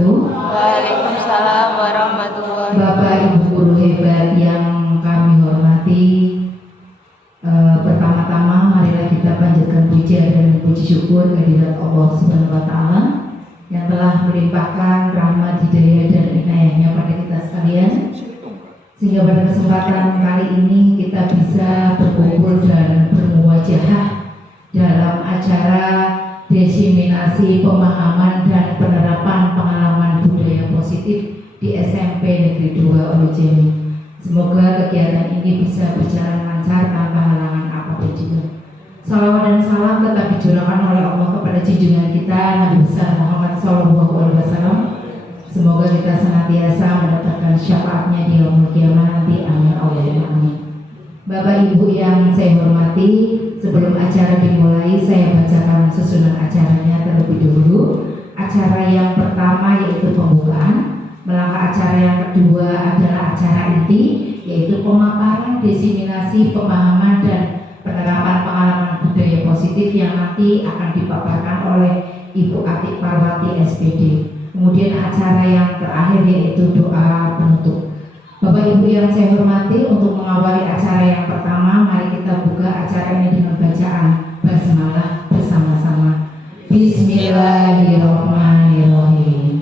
wabarakatuh. Waalaikumsalam warahmatullahi Bapak Ibu guru hebat yang kami hormati, pertama-tama marilah kita panjatkan puja dan puji syukur kehadirat Allah Subhanahu wa taala yang telah melimpahkan rahmat, hidayah dan inayahnya pada kita sekalian, sehingga pada kesempatan kali ini kita bisa berkumpul dan bermuwajahah dalam acara diseminasi pemahaman dan penerapan pengalaman budaya positif di SMP Negeri 2 Onojemi. Semoga kegiatan ini bisa berjalan lancar tanpa halangan apapun juga. Salawat dan salam tetap dicurahkan oleh Allah kepada junjungan kita Nabi besar Muhammad SAW. Semoga kita senantiasa mendapatkan syafaatnya di yaumul qiyamah nanti. Amin Allahumma amin. Bapak Ibu yang saya hormati, sebelum acara dimulai saya bacakan susunan acaranya terlebih dahulu. Acara yang pertama yaitu pembukaan, melangkah acara yang kedua adalah acara inti, yaitu pemaparan diseminasi pemahaman dan penerapan pengalaman budaya positif yang nanti akan dipaparkan oleh Ibu Atik Parwati SPD. Kemudian acara yang terakhir yaitu doa penutup. Bapak Ibu yang saya hormati, untuk mengawali acara yang pertama, mari kita buka acara ini dengan bacaan basmalah bersama-sama. Bismillahirrahmanirrahim.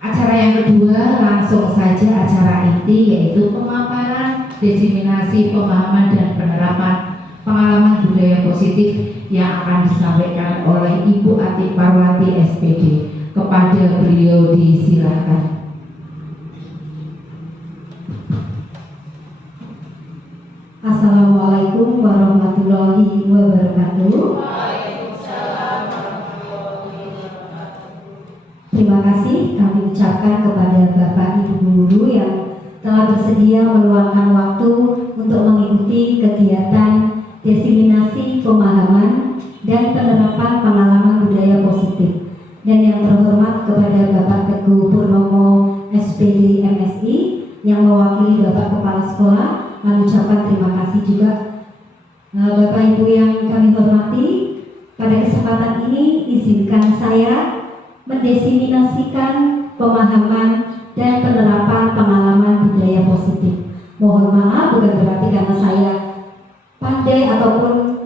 Acara yang kedua langsung saja acara inti, yaitu pemaparan diseminasi pemahaman dan penerapan pengalaman budaya positif yang akan disampaikan oleh Ibu Atik Parwati SPD. Kepada beliau disilahkan. Assalamualaikum warahmatullahi wabarakatuh. Waalaikumsalam warahmatullahi wabarakatuh. Terima kasih kami ucapkan kepada Bapak Ibu guru yang telah bersedia meluangkan waktu untuk mengikuti kegiatan diseminasi pemahaman dan penerapan pengalaman budaya positif. Dan yang terhormat kepada Bapak Teguh Purnomo SPD MSI yang mewakili Bapak Kepala Sekolah, kami ucapkan terima kasih juga. Bapak Ibu yang kami hormati, pada kesempatan ini izinkan saya mendiseminasikan pemahaman dan penerapan pengalaman budaya positif. Mohon maaf, bukan berarti karena saya pandai ataupun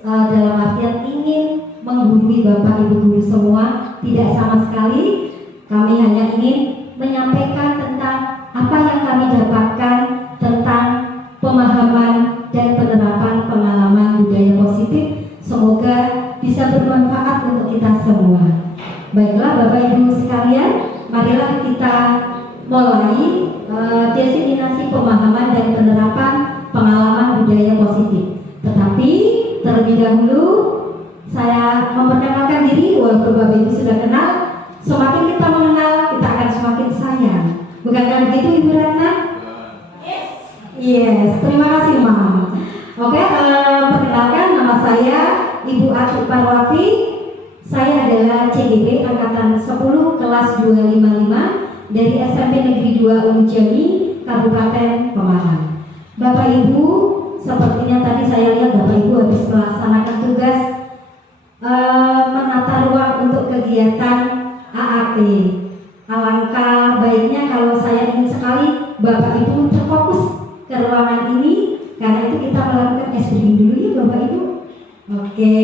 dalam artian ingin menghubungi Bapak Ibu guru semua, tidak sama sekali. Kami hanya ingin menyampaikan tentang apa yang kami dapatkan tentang pemahaman dan penerapan pengalaman budaya positif. Semoga bisa bermanfaat untuk kita semua. Baiklah Bapak Ibu sekalian, marilah kita mulai diseminasi pemahaman dan penerapan pengalaman budaya positif. Tetapi terlebih dahulu saya memperkenalkan diri, walaupun Bapak Ibu sudah kenal. Semakin kita mengenal, kita akan semakin sayang. Bukankah begitu Ibu Ratna? Yes, terima kasih Mam. Oke, perkenalkan, nama saya Ibu Atik Parwati. Saya adalah CGP Angkatan 10 kelas 255 dari SMP Negeri 2 Onojemi, Kabupaten Pemalang. Bapak Ibu, sepertinya tadi saya lihat Bapak Ibu habis melaksanakan tugas menata ruang untuk kegiatan AAT. Alangkah baiknya kalau saya ingin sekali Bapak Ibu terfokus ke ruangan ini, karena itu kita melakukan SBM dulu ya Bapak Ibu. Oke,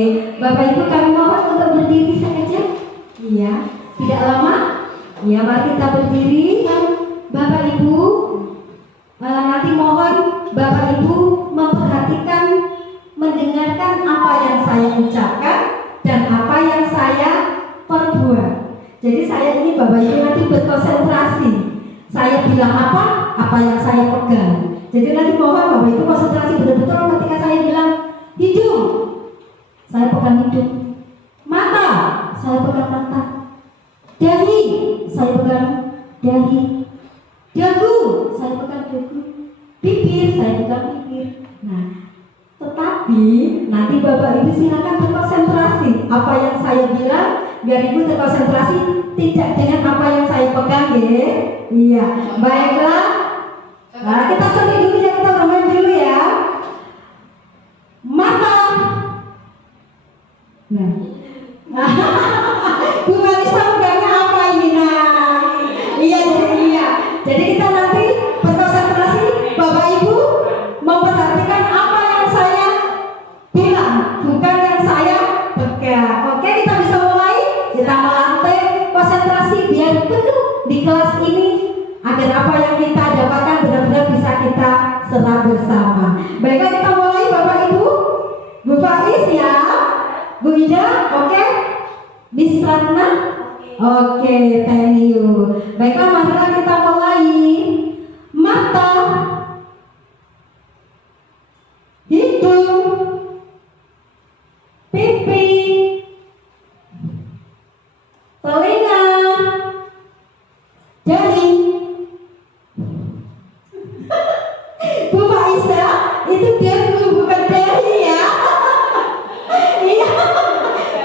Bapak Ibu kami mohon untuk berdiri saja. Iya, tidak lama. Ya, mari kita berdiri. Bapak Ibu, nanti mohon Bapak Ibu memperhatikan, mendengarkan apa yang saya ucapkan dan apa yang saya perbuat. Jadi saya ini Bapak Ibu nanti berkonsentrasi. Saya bilang apa yang saya pegang. Jadi nanti mohon Bapak Ibu konsentrasi betul-betul ketika saya bilang hidung, saya pegang hidung. Mata, saya pegang mata. Dahi, saya pegang dahi. Dagu, saya pegang dagu. Bibir, saya pegang bibir. Nah, tetapi nanti Bapak Ibu silakan berkonsentrasi apa yang saya bilang, biar Ibu terkonsentrasi tidak dengan apa yang saya pegang ya. Iya, baiklah. Nah, kita sendiri dulu ya, kita bermain dulu ya. Mata. Nah, Bu Marisa pegangnya apa ini? Nah, agar apa yang kita dapatkan benar-benar bisa kita serap bersama. Baiklah, kita mulai Bapak Ibu. Bu Faiz ya, Bu Ida, oke? Miss Ratna, oke, thank you. Baiklah, marilah kita mulai. Mata, hidung, pipi, telinga, jari. Bu Faiza, itu dia bukan dari ya. Iya,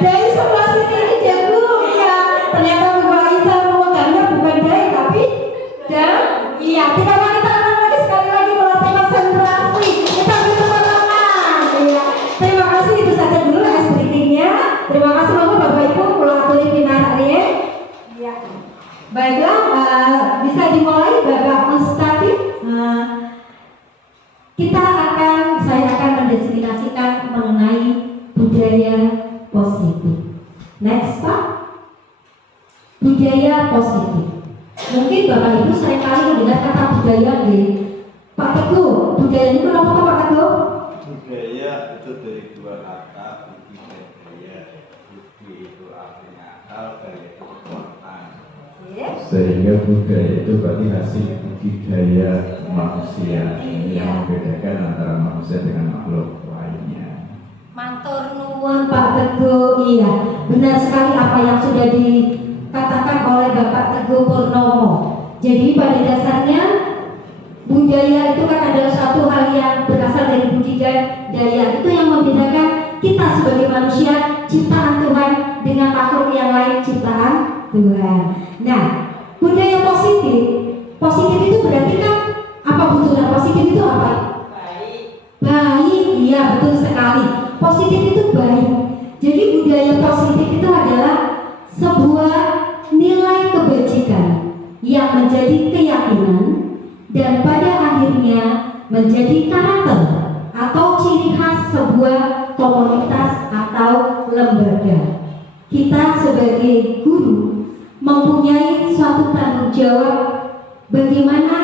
dari sebelah sini aja Bu. Iya, ternyata Bu Faiza memegangnya bukan dari tapi dan. Iya, tidak mau kita ulang lagi sekali lagi melatih konsentrasi. Kita beri tepuk tangan. Iya, terima kasih, itu saja dulu ice breaking-nya. Terima kasih Bapak Ibu, kula aturi pinarake. Iya. Baiklah, bisa dimulai Bapak Mustaqim. Saya akan mendefinisikan mengenai budaya positif. Next Pak, budaya positif. Mungkin Bapak Ibu seringkali mendengar kata budaya nih. Pak Teguh, budaya itu apa Pak Teguh? Budaya itu dari dua kata, budi dan daya. Budi itu artinya akal, daya itu kekuatan. Sehingga budaya itu berarti hasil budidaya manusia yang membedakan antara manusia dengan makhluk lainnya. Matur nuwun Pak Teguh. Iya, benar sekali apa yang sudah dikatakan oleh Bapak Teguh Purnomo. Jadi pada dasarnya budaya itu kan adalah suatu hal yang berasal dari budidaya. Itu yang membedakan kita sebagai manusia ciptaan Tuhan dengan makhluk yang lain ciptaan Tuhan. Nah, budaya positif itu berarti kan apa betulnya positif itu apa? Baik, iya betul sekali. Positif itu baik. Jadi budaya positif itu adalah sebuah nilai kebajikan yang menjadi keyakinan dan pada akhirnya menjadi karakter atau ciri khas sebuah komunitas atau lembaga. Kita sebagai guru mempunyai suatu tanggung jawab bagaimana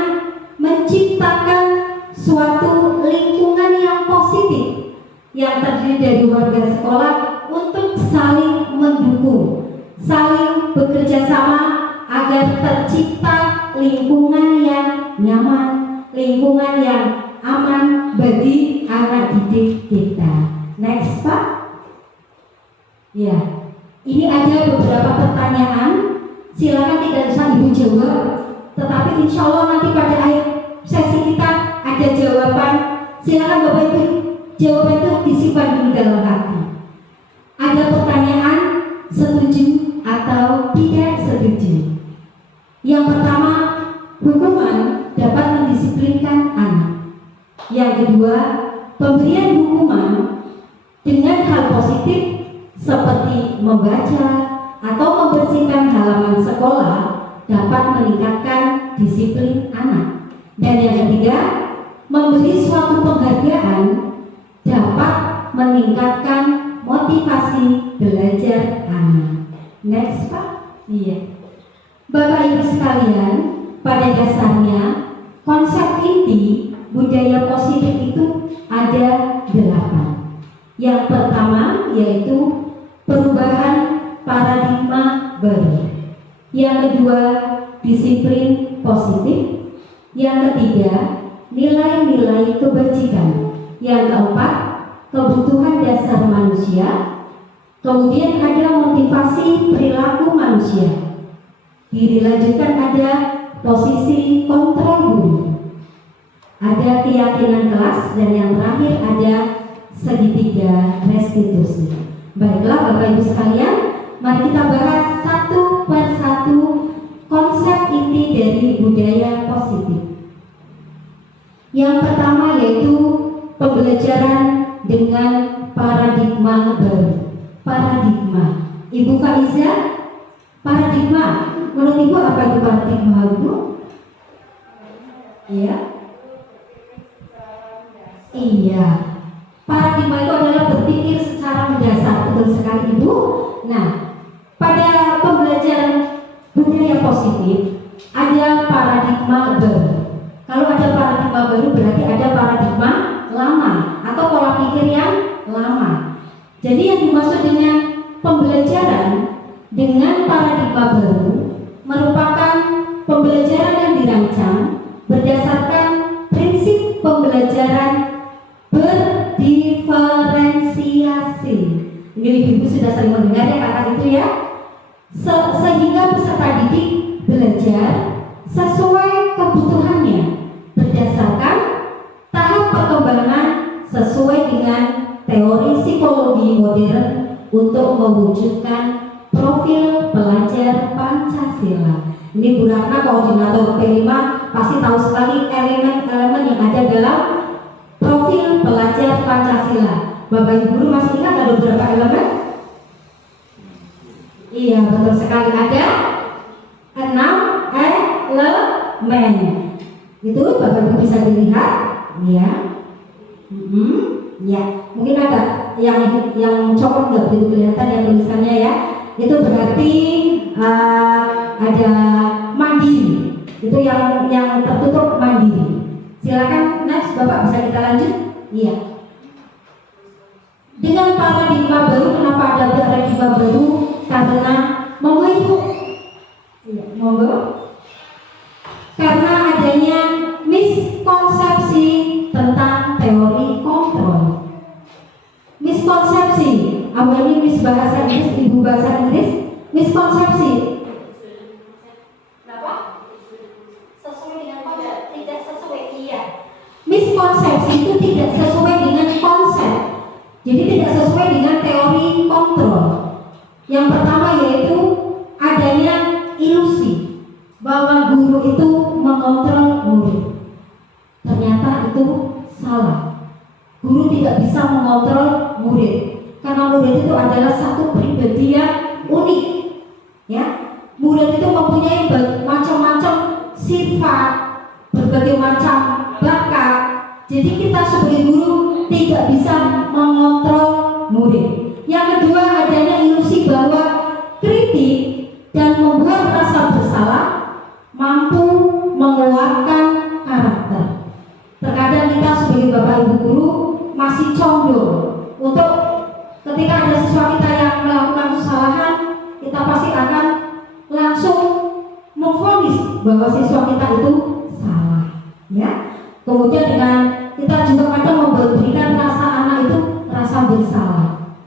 menciptakan suatu lingkungan yang positif yang terdiri dari warga sekolah untuk saling mendukung, saling bekerja sama agar tercipta lingkungan yang nyaman, lingkungan yang aman bagi anak didik kita. Next Pak. Ya, ini ada beberapa pertanyaan. Silakan tidak usah Ibu jawab, tetapi insya Allah nanti pada akhir sesi kita ada jawaban. Silakan Bapak Ibu, jawaban itu disimpan dulu dalam hati. Ada pertanyaan setuju atau tidak setuju. Yang pertama, hukuman dapat mendisiplinkan anak. Yang kedua, pemberian hukuman dengan hal positif seperti membaca atau membersihkan halaman sekolah dapat meningkatkan disiplin anak. Dan yang ketiga, memberi suatu penghargaan dapat meningkatkan motivasi belajar anak. Next Pak. Iya. Bapak Ibu sekalian, pada dasarnya konsep inti budaya positif itu ada 8. Yang pertama yaitu perubahan paradigma baru. Yang kedua, disiplin positif. Yang ketiga, nilai-nilai kebajikan. Yang keempat, kebutuhan dasar manusia. Kemudian ada motivasi perilaku manusia. Dilanjutkan ada posisi kontrol guru. Ada keyakinan kelas dan yang terakhir ada segitiga restitusi. Baiklah Bapak Ibu sekalian, mari kita bahas satu persatu konsep inti dari budaya positif. Yang pertama yaitu pembelajaran dengan paradigma baru. Paradigma. Ibu Faiza, paradigma. Menurut Ibu apa itu paradigma Ibu? Iya. Iya. Paradigma itu adalah berpikir secara mendasar, betul sekali Ibu. Nah, pada pembelajaran budaya positif ada paradigma paradigma baru. Kalau ada paradigma baru berarti ada paradigma lama atau pola pikir yang lama. Jadi yang dimaksud dengan pembelajaran dengan paradigma baru merupakan pembelajaran yang dirancang berdasarkan prinsip pembelajaran berdiferensiasi. Ini ibu sudah sering mendengar ya kata itu ya. Sehingga peserta didik belajar sesuai kebutuhannya berdasarkan tahap perkembangan sesuai dengan teori psikologi modern untuk mewujudkan profil pelajar Pancasila. Ini Bu Ratna koordinator P5 pasti tahu sekali elemen-elemen yang ada dalam profil pelajar Pancasila. Bapak Ibu guru masih ingat ada beberapa elemen? Iya, betul sekali, ada 6 elemen. Itu Bapak Ibu bisa dilihat, ya. Ya, mungkin agak yang coklat nggak begitu kelihatan ya tulisannya ya. Itu berarti ada mandiri. Itu yang tertutup mandiri. Silakan next Bapak, bisa kita lanjut? Iya. Dengan paradigma baru, kenapa ada paradigma baru? Karena monggo. Karena adanya miskonsepsi tentang teori kontrol. Miskonsepsi, awalnya mis bahasa Inggris, ibu bahasa Inggris, miskonsepsi. Kenapa? Sesuai dengan konsep, tidak sesuai, iya. Miskonsepsi itu tidak sesuai dengan konsep. Jadi tidak sesuai dengan teori kontrol. Yang pertama yaitu adanya ilusi bahwa guru itu mengontrol murid. Ternyata itu salah. Guru tidak bisa mengontrol murid karena murid itu adalah satu pribadi yang unik. Ya, murid itu mempunyai macam-macam sifat, berbagai macam bakat. Jadi kita sebagai guru tidak bisa mengontrol murid. Yang kedua adanya ilusi bahwa kritik dan membuat rasa bersalah mampu mengeluarkan karakter. Terkadang kita sebagai bapak ibu guru masih condong untuk ketika ada siswa kita yang melakukan kesalahan, kita pasti akan langsung memvonis bahwa siswa kita itu salah. Ya. Kemudian dengan kita juga kadang memberikan rasa anak itu rasa bersalah.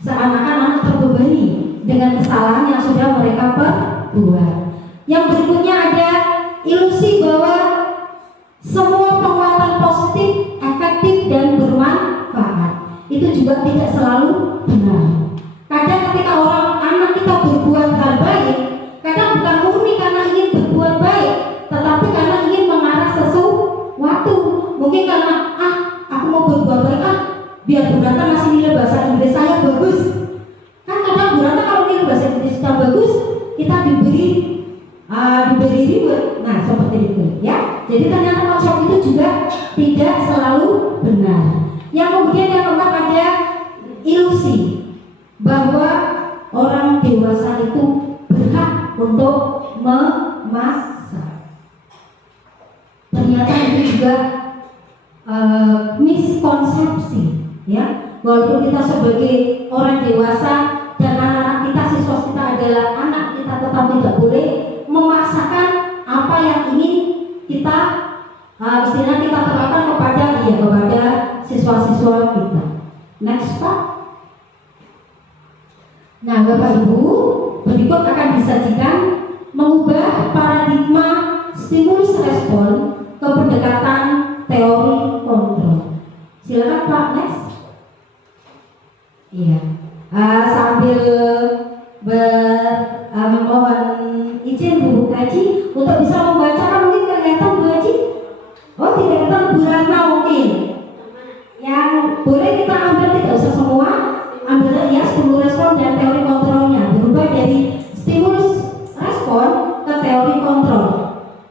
Seakan-akan anak terbebani dengan kesalahan yang sudah mereka perbuat. Yang berikutnya ada ilusi bahwa semua penguatan positif, efektif dan bermanfaat. Itu juga tidak selalu benar. Kadang ketika anak kita berbuat hal baik, kadang bukan murni karena ingin berbuat baik, tetapi karena ingin mengarah sesuatu. Mungkin karena aku mau berbuat baik biar Bu Ratna masih nilai bahasa Inggris saya bagus. Kan kadang Bu Ratna kalau nilai bahasa Inggris kita bagus, kita diberi reward. Nah seperti itu ya. Jadi ternyata konsep itu juga tidak selalu benar. Yang kemudian yang keempat ada ilusi bahwa orang dewasa itu berhak untuk memasak. Ternyata itu juga miskonsepsi, ya. Walaupun kita sebagai orang dewasa dan anak-anak kita, siswa kita adalah anak kita, tetap tidak boleh memaksakan apa yang ingin kita istilahnya kita terapkan kepada siswa-siswa kita. Next Pak. Nah Bapak Ibu, berikut akan disajikan mengubah paradigma stimulus respon ke pendekatan teori kontrol. Silakan Pak, next. Iya. Sambil memohon izin Bu Haji untuk bisa membacakan, mungkin kelihatan Bu Haji? Oh tidak kelihatan, Bu Ratna mungkin. Yang boleh kita ambil, tidak usah semua, ambil ya 10 respon dan teori kontrolnya. Berubah dari stimulus respon ke teori kontrol.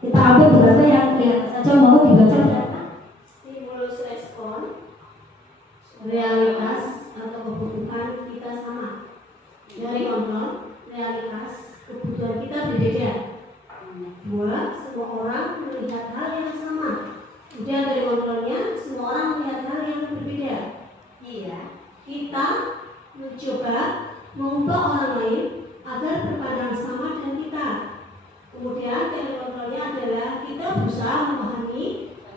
Kita ambil beberapa yang kelihatan saja, mau dibaca berapa? Stimulus respon, realitas atau kebutuhan kita sama. Ya, orang melihat hal yang sama. Kemudian dari kontrolnya, semua orang melihat hal yang berbeda. Iya, kita mencoba mengubah orang lain agar berpandangan sama dengan kita. Kemudian dari kontrolnya adalah kita berusaha memahami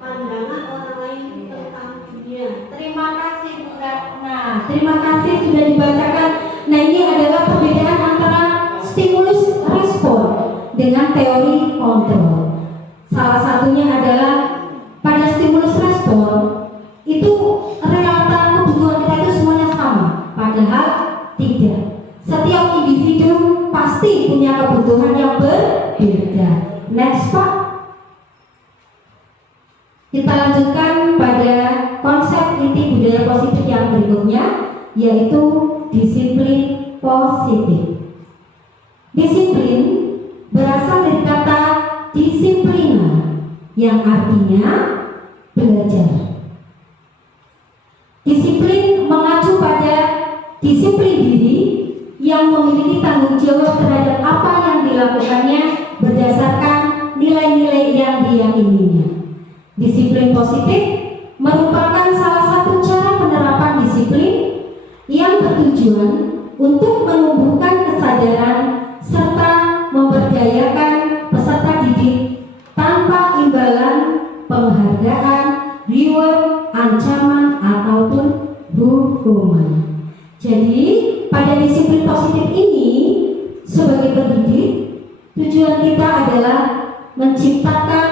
pandangan orang lain tentang dunia. Terima kasih Bu Ratna. Terima kasih sudah dibacakan. Nah, ini adalah perbedaan antara stimulus respon dengan teori kontrol. Salah satunya adalah pada stimulus respon itu realita kebutuhan kita itu semuanya sama, padahal tidak. Setiap individu pasti punya kebutuhan yang berbeda. Next Pak. Kita lanjutkan pada konsep inti budaya positif yang berikutnya, yaitu disiplin positif. Disiplin berasal dari kata disiplina yang artinya belajar. Disiplin mengacu pada disiplin diri yang memiliki tanggung jawab terhadap apa yang dilakukannya berdasarkan nilai-nilai yang diyakininya. Disiplin positif merupakan salah satu cara penerapan disiplin yang bertujuan untuk menumbuhkan kesadaran serta memberdayakan peserta didik tanpa imbalan, penghargaan, reward, ancaman, ataupun hukuman. Jadi, pada disiplin positif ini, sebagai pendidik, tujuan kita adalah menciptakan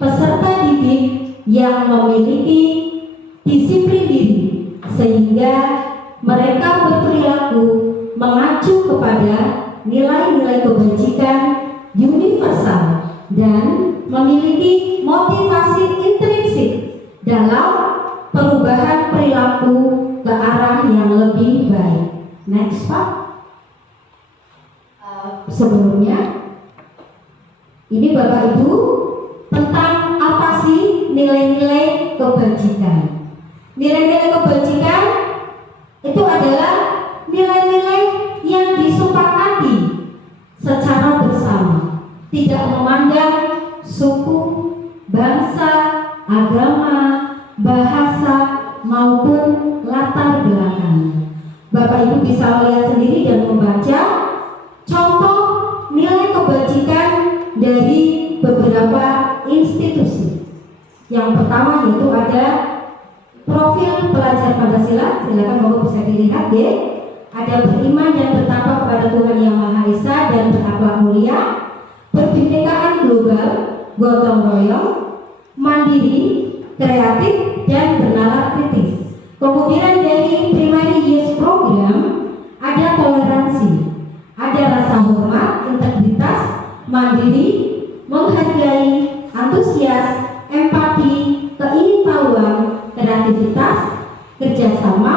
peserta didik yang memiliki disiplin diri, sehingga mereka berperilaku mengacu kepada nilai-nilai kebajikan universal dan memiliki motivasi intrinsik dalam perubahan perilaku ke arah yang lebih baik. Next Pak. Sebelumnya, ini Bapak Ibu tentang apa sih nilai-nilai kebajikan. Nilai-nilai kebajikan itu adalah nilai-nilai yang disepakati secara bersama, tidak memandang suku, bangsa, agama, bahasa, maupun latar belakang. Bapak Ibu bisa melihat sendiri dan membaca contoh nilai kebajikan dari beberapa institusi. Yang pertama yaitu ada profil pelajar Pancasila, silakan Bapak bisa dilihat ya. Ada beriman dan bertakwa kepada Tuhan Yang Maha Esa dan berakhlak mulia, berbinekaan global, gotong royong, mandiri, kreatif, dan bernalar kritis. Kemudian dari primary youth program ada toleransi, ada rasa hormat, integritas, mandiri, menghargai, antusias, empati, keingintahuan, kreativitas, kerjasama,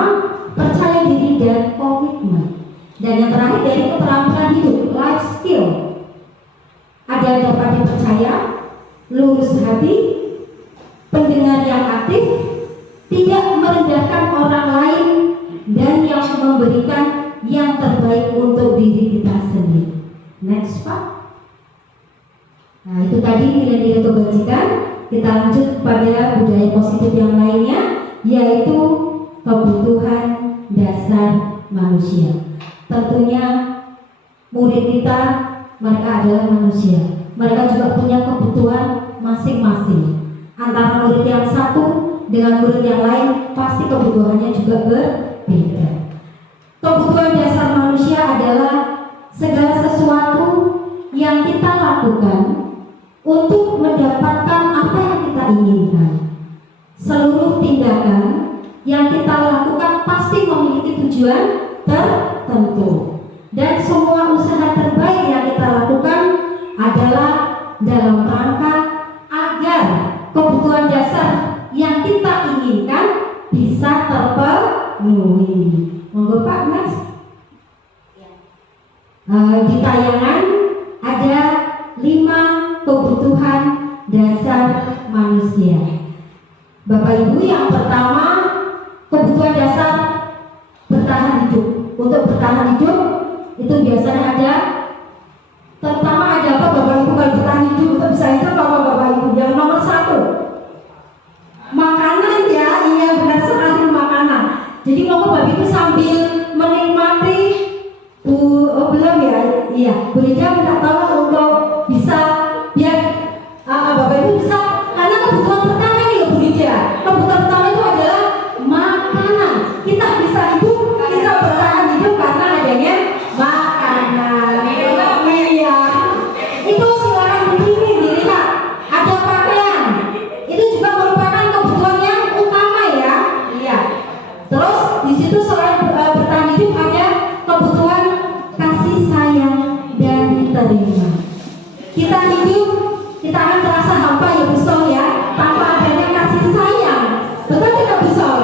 percaya diri, dan komitmen. Dan yang terakhir dari keterampilan hidup, life skill, ada dapat dipercaya, lurus hati, pendengar yang aktif, tidak merendahkan orang lain, dan yang memberikan yang terbaik untuk diri kita sendiri. Next Pak. Nah, itu tadi nilai-nilai kebajikan. Kita lanjut pada budaya positif yang lainnya, yaitu kebutuhan dasar manusia. Tentunya murid kita, mereka adalah manusia. Mereka juga punya kebutuhan masing-masing. Antara murid yang satu dengan murid yang lain pasti kebutuhannya juga berbeda. Kebutuhan dasar manusia adalah segala sesuatu yang kita lakukan untuk mendapatkan apa yang kita inginkan. Seluruh tindakan yang kita lakukan pasti memiliki tujuan tertentu, dan semua usaha terbaik yang kita lakukan adalah dalam rangka agar kebutuhan dasar yang kita inginkan bisa terpenuhi. Monggo Pak, Mas. Di tayangan ada 5 kebutuhan dasar manusia. Bapak Ibu, yang pertama kebutuhan dasar bertahan hidup. Untuk bertahan hidup itu biasanya ada, terutama ada apa Bapak Ibu? Kalau bertahan hidup itu bisa hidup apa Bapak Ibu sambil menikmati belum ya? Iya, Bu Rida minta tolong untuk bisa biar Bapak Ibu bisa, karena kebutuhan pertama nih Bu Rida. Kebutuhan pertama itu adalah makanan. Kita bisa hidup, bisa bertahan hidup karena adanya makanan. Iya. Itu silakan berdiri dilihat. Ada pakaian. Itu juga merupakan kebutuhan yang utama ya. Iya. Terus di situ selain bertahan hidup ada kebutuhan kasih sayang dan diterima. Kita hidup, kita akan terasa hampa ya Bu Sol ya, tanpa adanya kasih sayang. Betul tidak Bu Sol?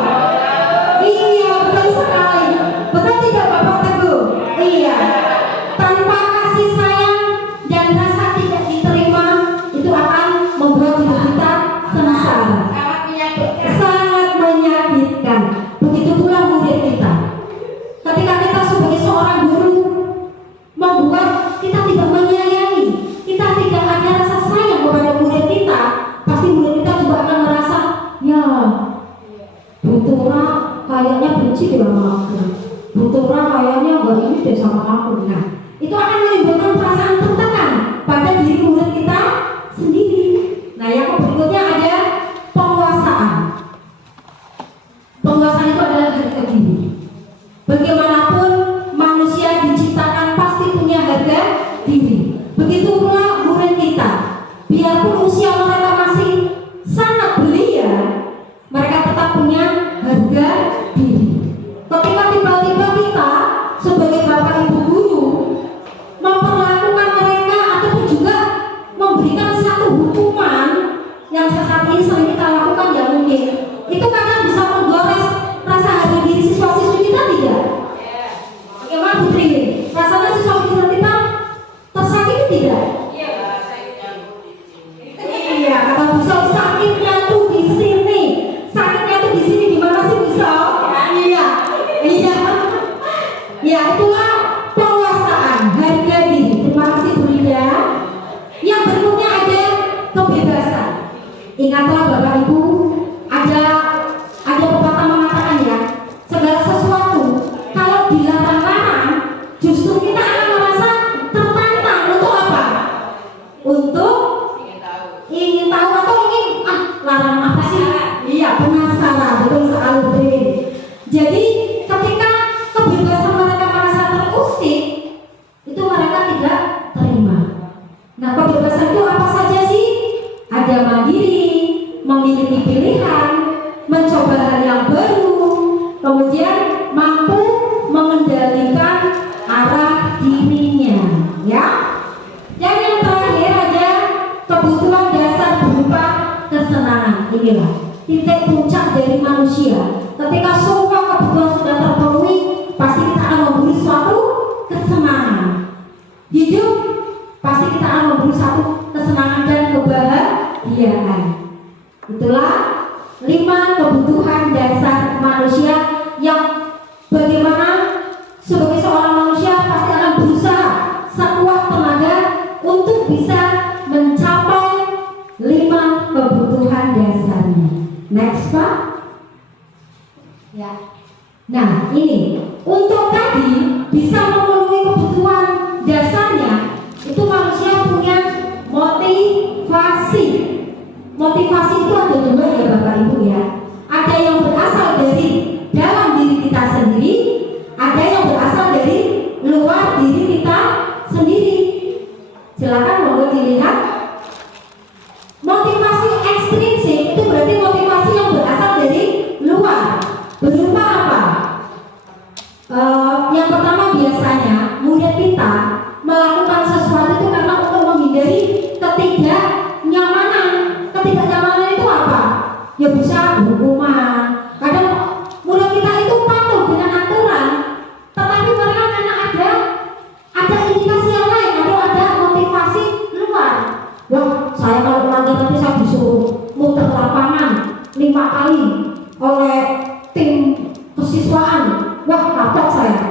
Iya, betul sekali. Betul tidak Bapak Teguh? Iya. Tanpa kasih sayang dan rasa tidak diterima, itu akan membuat hidup kita sengsara. Sangat menyakitkan. Begitu pula murid kita. Ketika kita sebagai seorang guru membuat kita tidak menyayangi, kita tidak ada rasa sayang kepada murid kita, pasti murid kita juga akan merasa, ya Butura kayaknya benci dengan aku, Butura kayaknya gak ini deh sama aku. Nah, itu akan menimbulkan perasaan tertekan pada diri murid kita sendiri. Nah, yang berikutnya ada penguasaan. Penguasaan itu adalah harga diri. Bagaimanapun manusia diciptakan pasti punya harga diri. Begitu pula murid kita. Biarpun usia mereka masih sangat belia, mereka tetap punya harga diri. Ketika tiba-tiba kita sebagai bapak ibu guru memperlakukan mereka ataupun juga memberikan satu hukuman yang saat ini sering kita lakukan, ya mungkin itu kadang bisa menggores rasa harga diri siswa-siswi kita, tidak? Bagaimana Putri? Rasanya siswa-siswi kita tersakiti tidak? Iya, kata Bu Sol, sakitnya tuh di sini. Sakitnya tuh di sini, di mana sih Bu Sol? Iya. Ya, itulah penguasaan harga diri. Terima kasih Bu Rida. Yang berikutnya ada kebebasan. Ingatlah Bapak Ibu, ada pepatah mengatakan ya, segala sesuatu kalau dilarang-larang justru kita akan merasa tertantang untuk apa? Untuk ingin tahu atau ingin larang apa sih? Iya, penasaran. Betul sekali. Jadi ketika kebebasan mereka merasa terusik, itu mereka tidak terima. Nah, kebebasan itu apa saja sih? Ada mandiri, memiliki pilihan, mencoba hal yang baru, kemudian mampu mengendalikan arah dirinya, ya. Yang terakhir ada kebutuhan dasar berupa kesenangan. Inilah titik puncak dari manusia. Ketika semua kebutuhan sudah terpenuhi, pasti kita akan memberi suatu kesenangan. Hidup pasti kita akan memberi suatu kesenangan dan kebahagiaan. Itulah 5 kebutuhan dasar manusia yang bagaimana sebagai seorang manusia pasti akan berusaha sekuat tenaga untuk bisa mencapai 5 kebutuhan dasarnya. Next Pak. Ya. Nah ini untuk tadi bisa memenuhi kebutuhan dasarnya, itu manusia punya motivasi. Motivasi itu ada 2 ya Bapak Ibu ya. Ada yang berasal dari dalam diri kita sendiri, ada yang berasal dari luar diri kita sendiri. Silakan mau dilihat. Motivasi ekstrinsik itu berarti motivasi yang berasal dari luar. Berupa apa? Yang pertama biasanya murid kita melakukan sesuatu itu karena untuk menghindari ketidaknyamanan. Ketidaknyamanan itu apa? Ya bisa hukuman. Kadang murid kita itu patuh dengan aturan, tetapi mereka karena ada indikasi yang lain atau ada motivasi luar. Wah, saya kalau melanggar nanti saya disuruh muter lapangan 5 kali oleh tim kesiswaan. Wah, kapok saya.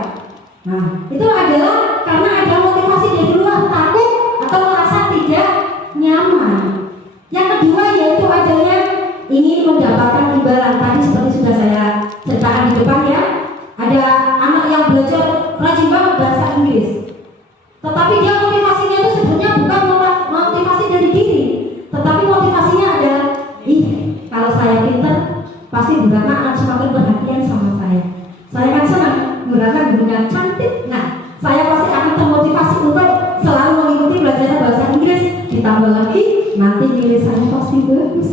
Nah, itu adalah karena ada motivasi dari luar, takut atau merasa tidak nyaman. Yang kedua yaitu adanya ingin mendapatkan imbalan. Tadi seperti sudah saya ceritakan di depan ya, ada rajin banget bahasa Inggris, tetapi dia motivasinya itu sebenarnya bukan motivasi dari diri, tetapi motivasinya adalah, kalau saya pintar pasti Bu Ratna akan semakin perhatian sama saya. Saya kan senang Bu Ratna gurunya cantik. Nah, saya pasti akan termotivasi untuk selalu mengikuti belajar bahasa Inggris. Ditambah lagi nanti nilai saya pasti bagus.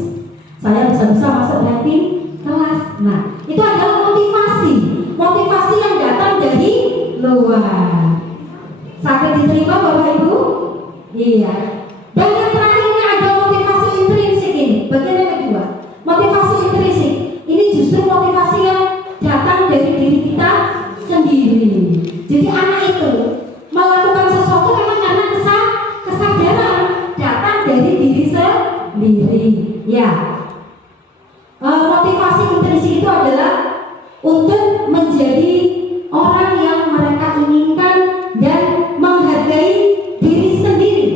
Saya bisa masuk ranking kelas. Nah, itu adalah motivasi yang datang dari luar. Sampai diterima Bapak Ibu? Iya. Dan yang terakhir ini ada motivasi intrinsik ini. Bagian yang kedua, motivasi intrinsik. Ini justru motivasi yang datang dari diri kita sendiri. Jadi anak itu melakukan sesuatu memang karena kesadaran datang dari diri sendiri. Ya. Motivasi intrinsik itu adalah untuk menjadi orang yang mereka inginkan dan menghargai diri sendiri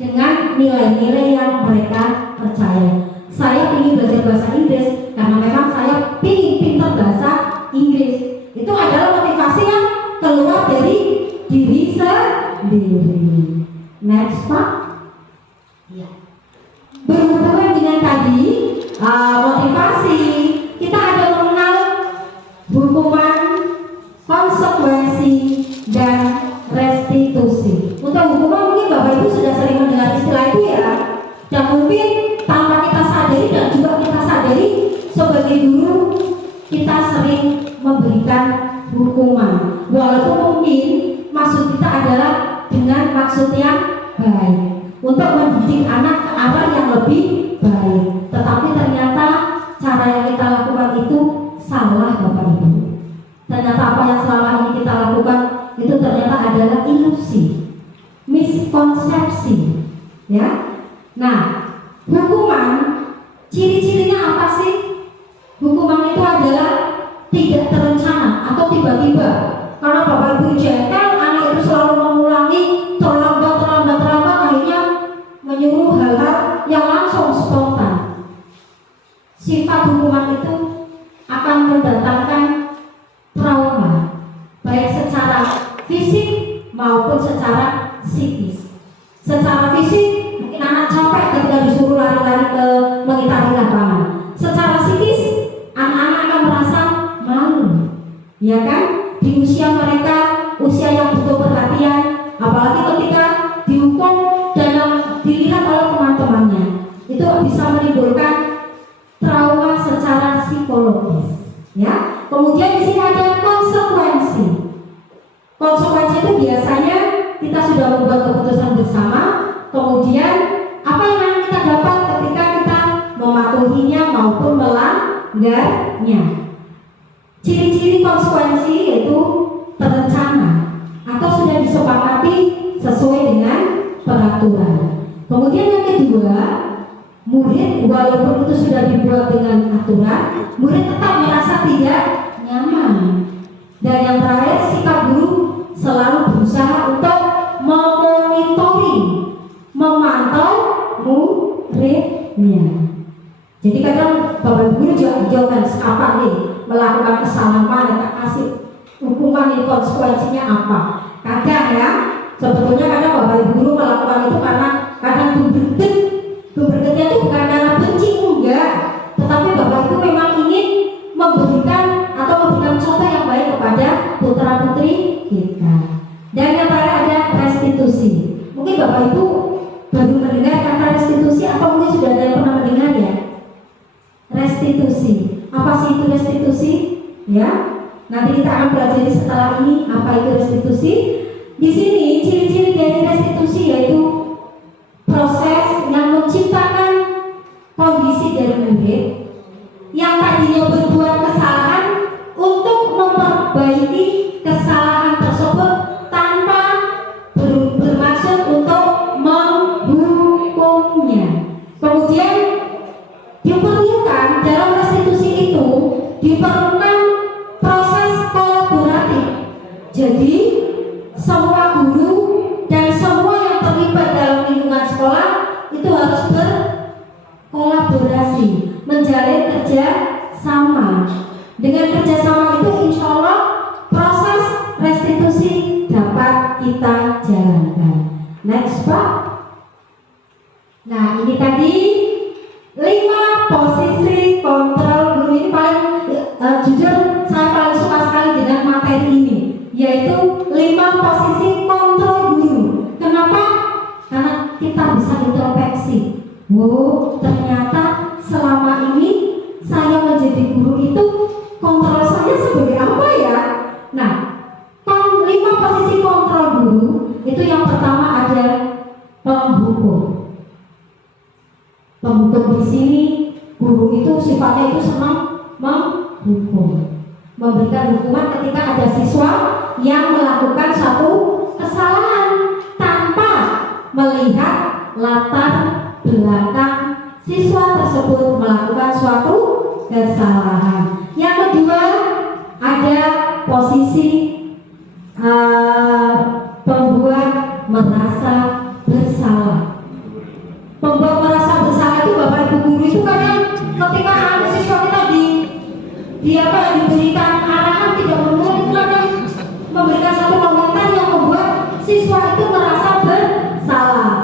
dengan nilai-nilai yang mereka percaya. Saya ingin belajar bahasa Inggris karena memang saya ingin pintar bahasa Inggris. Itu adalah motivasi yang keluar dari diri sendiri. Next Pak. Ya. Berhubungan dengan tadi motivasi, kita ada mengenal hukuman, konsekuensi, dan restitusi. Untuk hukuman mungkin Bapak Ibu sudah sering mendengar istilah itu ya. Dan mungkin tanpa kita sadari dan juga kita sadari sebagai guru kita sering memberikan hukuman. Walaupun mungkin maksud kita adalah dengan maksud yang baik untuk mendidik anak ke arah yang lebih baik. Tetapi ternyata cara yang kita lakukan itu salah Bapak Ibu. Ternyata apa yang selama ini kita lakukan itu ternyata adalah ilusi, miskonsepsi, ya. Nah, hukuman ciri-cirinya apa sih? Hukuman itu adalah tidak terencana atau tiba-tiba. Karena Bapak Ibu jengkel, anak itu selalu mengulangi terlambat, akhirnya menyuruh hal-hal yang langsung spontan. Sifat hukuman itu akan mendatangkan trauma, baik secara fisik maupun secara psikis. Secara fisik mungkin anak capek ketika disuruh lari-lari ke mengitari lapangan. Secara psikis anak-anak akan merasa malu, ya kan? Di usia mereka, usia yang butuh perhatian, apalagi ketika dihukum dan yang dilihat oleh teman-temannya, itu bisa menimbulkan trauma secara psikologis, ya. Kemudian di sini ada konsekuensi. Konsekuensi itu biasanya kita sudah membuat keputusan bersama, kemudian apa yang akan kita dapat ketika kita mematuhinya maupun melanggarnya. Ciri-ciri konsekuensi yaitu terencana atau sudah disepakati sesuai dengan peraturan. Kemudian yang kedua, murid walaupun itu sudah dibuat dengan aturan, murid tetap merasa tidak nyaman. Dan yang terakhir, sikap guru selalu berusaha untuk memonitoring, memantau muridnya. Jadi kadang Bapak Guru jauh-jauhkan kapan nih melakukan kesalahan mana, kasih hukuman ini konsekuensinya apa. Kadang ya, sebetulnya kadang Bapak Ibu Guru melakukan itu karena kadang bergetnya itu bukan karena benci, enggak, tetapi Bapak Ibu memang ingin memberikan atau memberikan contoh yang baik kepada putra putri kita. Dan yang terakhir ada restitusi. Mungkin Bapak Ibu baru mendengar kata restitusi atau mungkin sudah ada yang pernah mendengar ya. Restitusi, apa sih itu restitusi? Ya, nanti kita akan pelajari setelah ini apa itu restitusi. Di sini ciri-ciri dari restitusi yaitu proses yang menciptakan kondisi dari murid yang tadinya berbuat kesalahan untuk memperbaiki kesalahan tersebut tanpa bermaksud untuk menghukumnya. Kemudian diperlukan dalam restitusi itu diperlukan proses kolaboratif. Jadi semua guru dan semua yang terlibat dalam lingkungan sekolah itu harus berkolaborasi, menjalin kerja sama. Dengan kerjasama itu insya Allah proses restitusi Next Pak. Nah ini tadi 5 posisi kontrol guru. Ini paling jujur saya paling suka sekali dengan materi ini, yaitu 5 posisi kontrol guru. Kenapa? Karena kita bisa introspeksi. Oh ternyata selama ini saya menjadi guru itu kontrol saya sebagai apa ya? Nah 5 posisi kontrol guru itu yang pertama ada penghukum. Penghukum di sini guru itu sifatnya itu senang menghukum, memberikan hukuman ketika ada siswa yang melakukan suatu kesalahan tanpa melihat latar belakang siswa tersebut melakukan suatu kesalahan. Yang kedua ada posisi pembuat merasa bersalah. Pembuat merasa bersalah itu Bapak Ibu guru itu kadang ketika siswa kita diberikan arahan tidak menurut, itu kadang memberikan satu komentar yang membuat siswa itu merasa bersalah.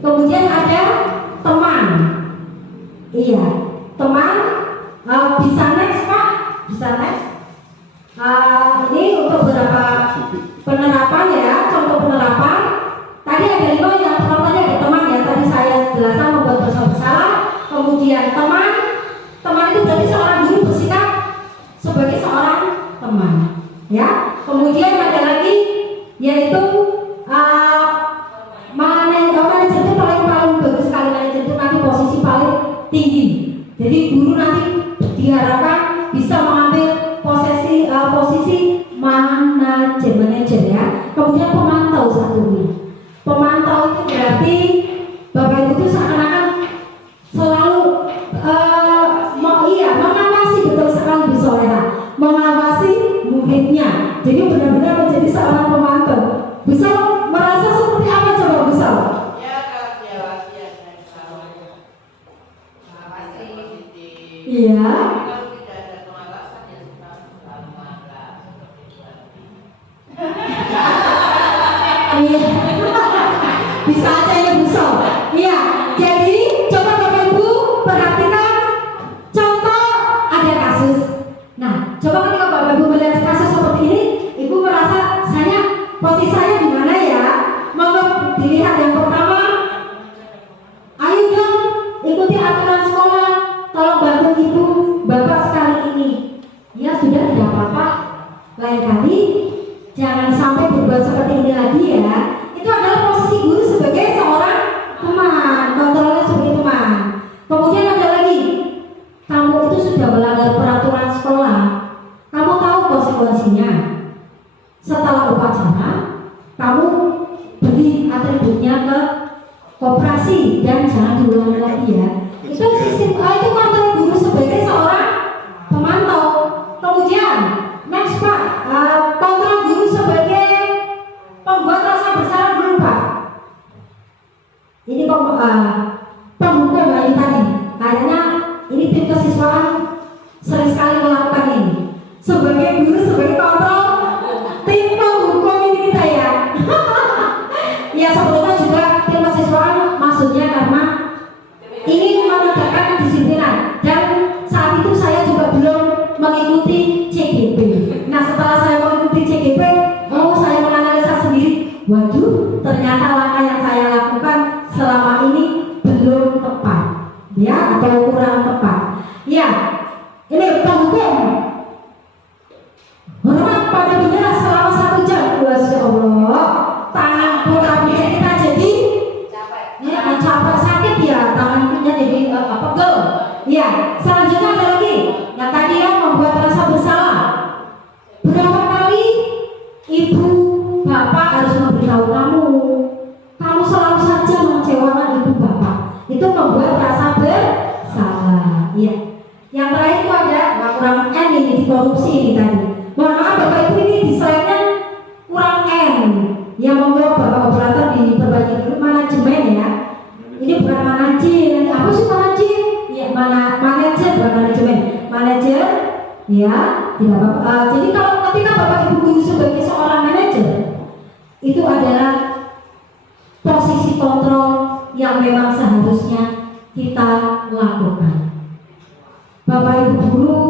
Kemudian ada teman. Iya, teman. Bisa next Pak, bisa next. Ini untuk beberapa penerapan ya, contoh penerapan. Tadi ada 5 yang pertama tadi ada teman ya, tadi saya jelaskan membuat bersalah. Kemudian teman itu berarti seorang guru bersikap sebagai seorang teman, ya. Kemudian ada lagi yaitu manajer itu paling bagus sekali, manajer itu nanti posisi paling tinggi. Jadi guru nanti diharapkan bisa mengambil posisi manajer ya. Kemudian pemantau satunya. Pemantau itu berarti Bapak Ibu itu seakan-akan selalu mengawasi, betul sekali Bu Solera, mengawasi muridnya. Jadi benar-benar menjadi seorang pemantau. Bisa merasa seperti apa coba Bu Sol? Ya, kalau diawasi ya saya selamanya. Mengawasi Iya. kalau tidak ada pengawasan ya selalu marah seperti itu. Iya. Bisa aja ya Bu Sol. Iya. Jadi coba Bapak Ibu perhatikan contoh ada kasus. Nah, coba ketika Bapak Ibu melihat kasus seperti ini, Ibu merasa posisi saya di mana ya? Monggo dilihat yang pertama. Ayo dong ikuti aturan sekolah. Tolong bantu Ibu Bapak sekali ini. Ya sudah tidak apa-apa. Lain kali jangan sampai berbuat seperti ini lagi ya. Itu adalah posisi guru sebagai seorang teman, kontrolnya sebagai teman. Kemudian ada lagi, kamu itu sudah melanggar peraturan sekolah. Kamu tahu konsekuensinya. Setelah upacara, kamu beri atributnya ke koperasi dan jangan diulangi lagi ya. Itu sistem itu kontrol guru sebagai seorang pemantau. Kemudian next Pak, kontrol guru sebagai pembuat rasa bersalah dulu Pak. Ini penghukum ini tadi. Kayaknya ini tim kesiswaan sering sekali melakukan ini. Sebagai guru, sebagai kontrol, tim penghukum ini kita ya. Ya sebetulnya juga tim kesiswaan maksudnya karena ini menegakkan kedisiplinan. Dan saat itu saya juga belum mengikuti CGP. Nah setelah saya mengikuti CGP, saya menganalisa sendiri. Waduh, ternyata langkah yang saya lakukan selama ini belum tepat, ya, atau kurang tepat. Ya, ini penghukum hormat pada bendera selama 1 jam. Masya Allah, tangan putra putri kita jadi capek sakit ya, tangan kita jadi pegel. Ya, selanjutnya ada lagi yang tadi yang membuat rasa bersalah. Berapa kali ibu bapak harus memberitahu kamu selalu saja mengecewakan ibu bapak. Itu membuat rasa bersalah. Iya. Yang terakhir itu ada kurang N ini di korupsi ini tadi. Mohon maaf Bapak Ibu, ini di slide-nya kurang N. Yang membuat Bapak operator diperbaiki dulu manajemen ya. Ini bukan manajer. Apa sih manajer? Ya manajer bukan manajemen. Manajer ya tidak apa-apa. Jadi kalau ketika Bapak Ibu guru sebagai seorang manajer itu adalah kontrol yang memang seharusnya kita lakukan. Bapak Ibu guru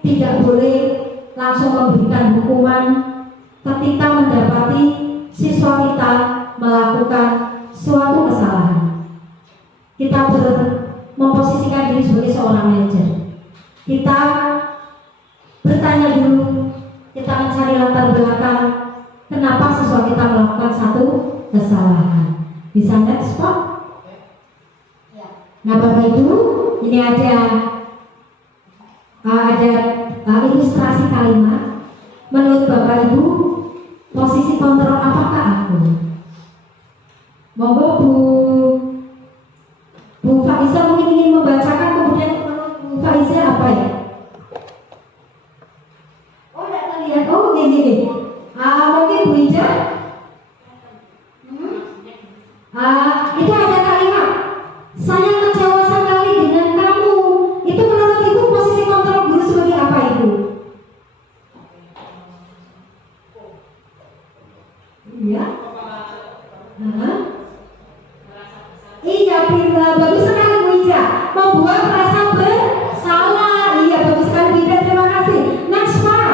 tidak boleh langsung memberikan hukuman ketika mendapati siswa kita melakukan suatu kesalahan. Kita memposisikan diri sebagai seorang manajer. Kita bertanya dulu, kita mencari latar belakang kenapa siswa kita melakukan satu kesalahan. Bisa next Pak? Nah Bapak Ibu, ini ada ilustrasi kalimat. Menurut Bapak Ibu, posisi kontrol apakah aku? Monggo Bu Faiza mungkin ingin membacakan, kemudian menurut Bu Faiza apa ya? Oh tidak terlihat, oh gini. Mungkin Bu Ija. Itu ada kalimat, saya kecewa sekali dengan kamu. Itu menurut Ibu posisi kontrol guru sebagai apa Ibu? Iya. Iya, bagus sekali Bu Ija. Membuat rasa bersalah. Iya, bagus sekali Bu Ija, terima kasih. Next Pak.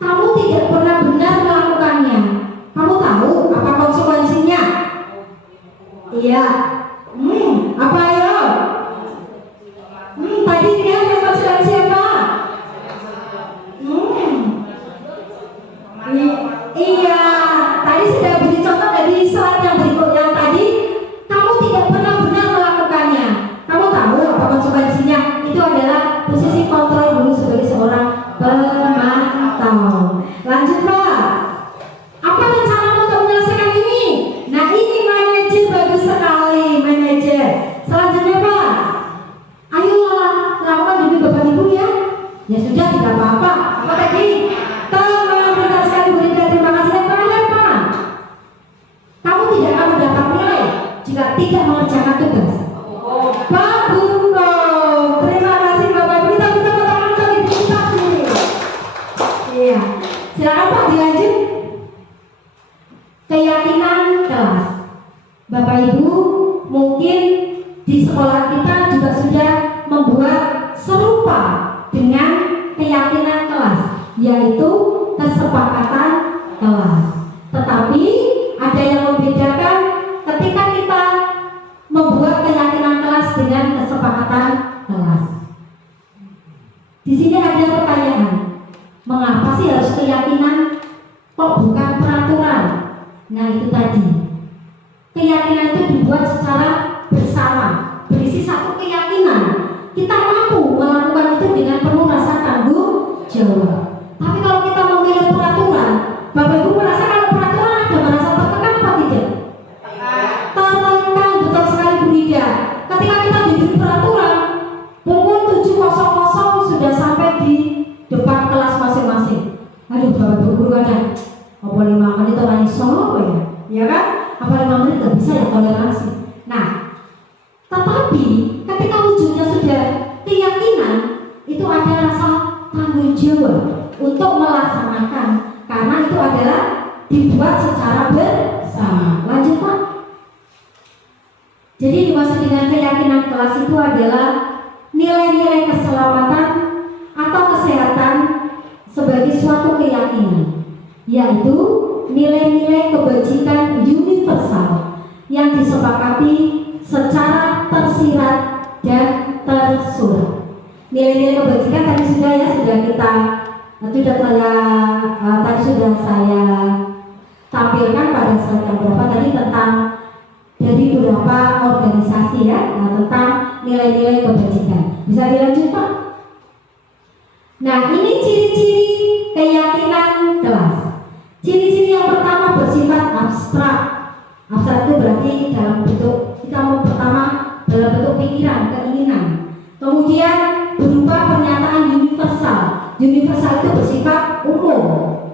Kamu tidak pernah benar melakukannya. Kamu tahu apa konsekuensinya? Iya. Apa ayo? Tadi dia konsekuensi apa? Iya. Tadi sudah beri contoh dari slide yang berikut yang tadi. Kamu tidak pernah benar melakukannya. Kamu tahu apa konsekuensinya? Itu adalah posisi kontrol guru sebagai seorang pemantau. Lanjut Pak. Apa rencanamu untuk menyelesaikan ini? Nah ini manajer, bagus sekali manajer. Selanjutnya Pak, ayolah lakukan demi Bapak Ibu ya. Ya sudah, tidak apa-apa. Apa tadi? Teman, benar sekali Bu Rida, terima kasih. Yang terakhir Pak, kamu tidak akan mendapat nilai jika tidak mengerjakan tugas. Bagus kok. Terima kasih Bapak Ibu. Kita tepuk tangan untuk kita sendiri. Iya. Silakan Pak dilanjut. Keyakinan kelas. Bapak Ibu mungkin di sekolah kita juga sudah membuat serupa dengan keyakinan kelas, yaitu kesepakatan kelas. Tetapi ada yang membedakan ketika kita membuat keyakinan kelas dengan kesepakatan kelas. Di sini ada pertanyaan, mengapa sih harus keyakinan, kok bukan peraturan? Nah itu tadi, keyakinan itu dibuat secara bersama, berisi satu keyakinan. Kita mampu melakukan itu dengan penuh rasa tanggung jawab. Tapi kalau kita memilih peraturan, Bapak Ibu merasa kalau peraturan ada merasa tertekan apa tidak? Tertekan, betul sekali Bu Rida. Ketika kita diberi peraturan, pukul 7.00 sudah sampai di depan kelas masing-masing. Aduh Bapak Ibu guru kadang apa 5 menit orang solo ya kan? Apa 5 menit gak bisa ya toleransi. Nah, tetapi ketika wujudnya sudah keyakinan, itu ada rasa tanggung jawab untuk melaksanakan, karena itu adalah dibuat secara bersama. Lanjut Pak. Jadi dimaksud dengan keyakinan kelas itu adalah nilai-nilai keselamatan atau kesehatan sebagai suatu keyakinan, yaitu nilai-nilai kebajikan universal yang disepakati secara tersirat dan tersurat. Nilai-nilai kebajikan tadi sudah saya tampilkan pada slide yang berapa tadi tentang dari beberapa organisasi ya, tentang nilai-nilai kebajikan. Bisa dilanjut Pak? Nah ini ciri-ciri keyakinan kelas. Ciri-ciri yang pertama bersifat abstrak. Abstrak itu berarti dalam bentuk, kita pertama dalam bentuk pikiran, keinginan. Kemudian berupa pernyataan universal. Universal itu bersifat umum.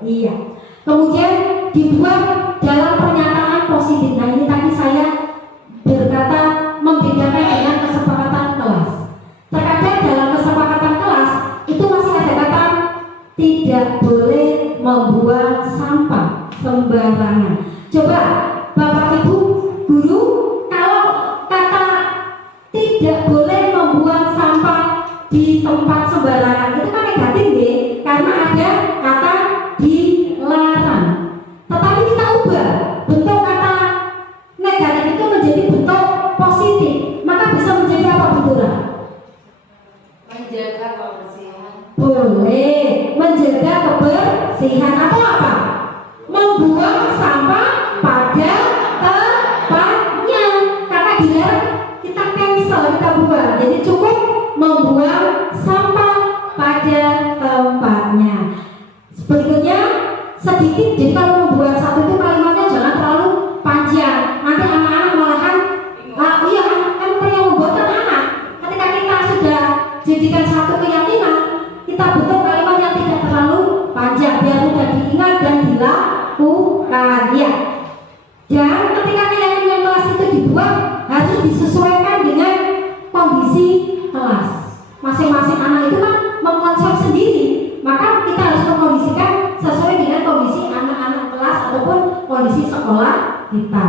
Iya. Kemudian dibuat dalam pernyataan positif. Nah ini tadi saya berkata membedakan dengan kesepakatan kelas. Terkadang dalam kesepakatan kelas itu masih ada kata tidak boleh membuang sampah sembarangan. Coba Bapak Ibu tidak boleh membuang sampah di tempat sembarangan. Itu kan negatif deh, karena ada kata dilarang. Tetapi kita ubah bentuk kata negatif itu menjadi bentuk positif, maka bisa menjadi apa bentuknya? Menjaga kebersihan. Boleh menjaga kebersihan atau apa? Membuang sampah pada tempatnya. Karena dilarang kita cancel, kita buang. Jadi cukup membuang sampah pada tempatnya. Berikutnya sedikit. Jadi kalau membuang satu itu kalimatnya jangan terlalu panjang. Nanti anak-anak malahan iya kan yang membuat kan anak. Ketika kita sudah jadikan satu keyakinan, kita butuh kalimat yang tidak terlalu panjang biar mudah diingat dan dilakukan ya. Dan ketika keyakinan kelas itu dibuat harus disesuaikan dengan kondisi kelas. Masing-masing anak itu kan mengkonsep sendiri, maka kita harus mengkondisikan sesuai dengan kondisi anak-anak kelas ataupun kondisi sekolah kita.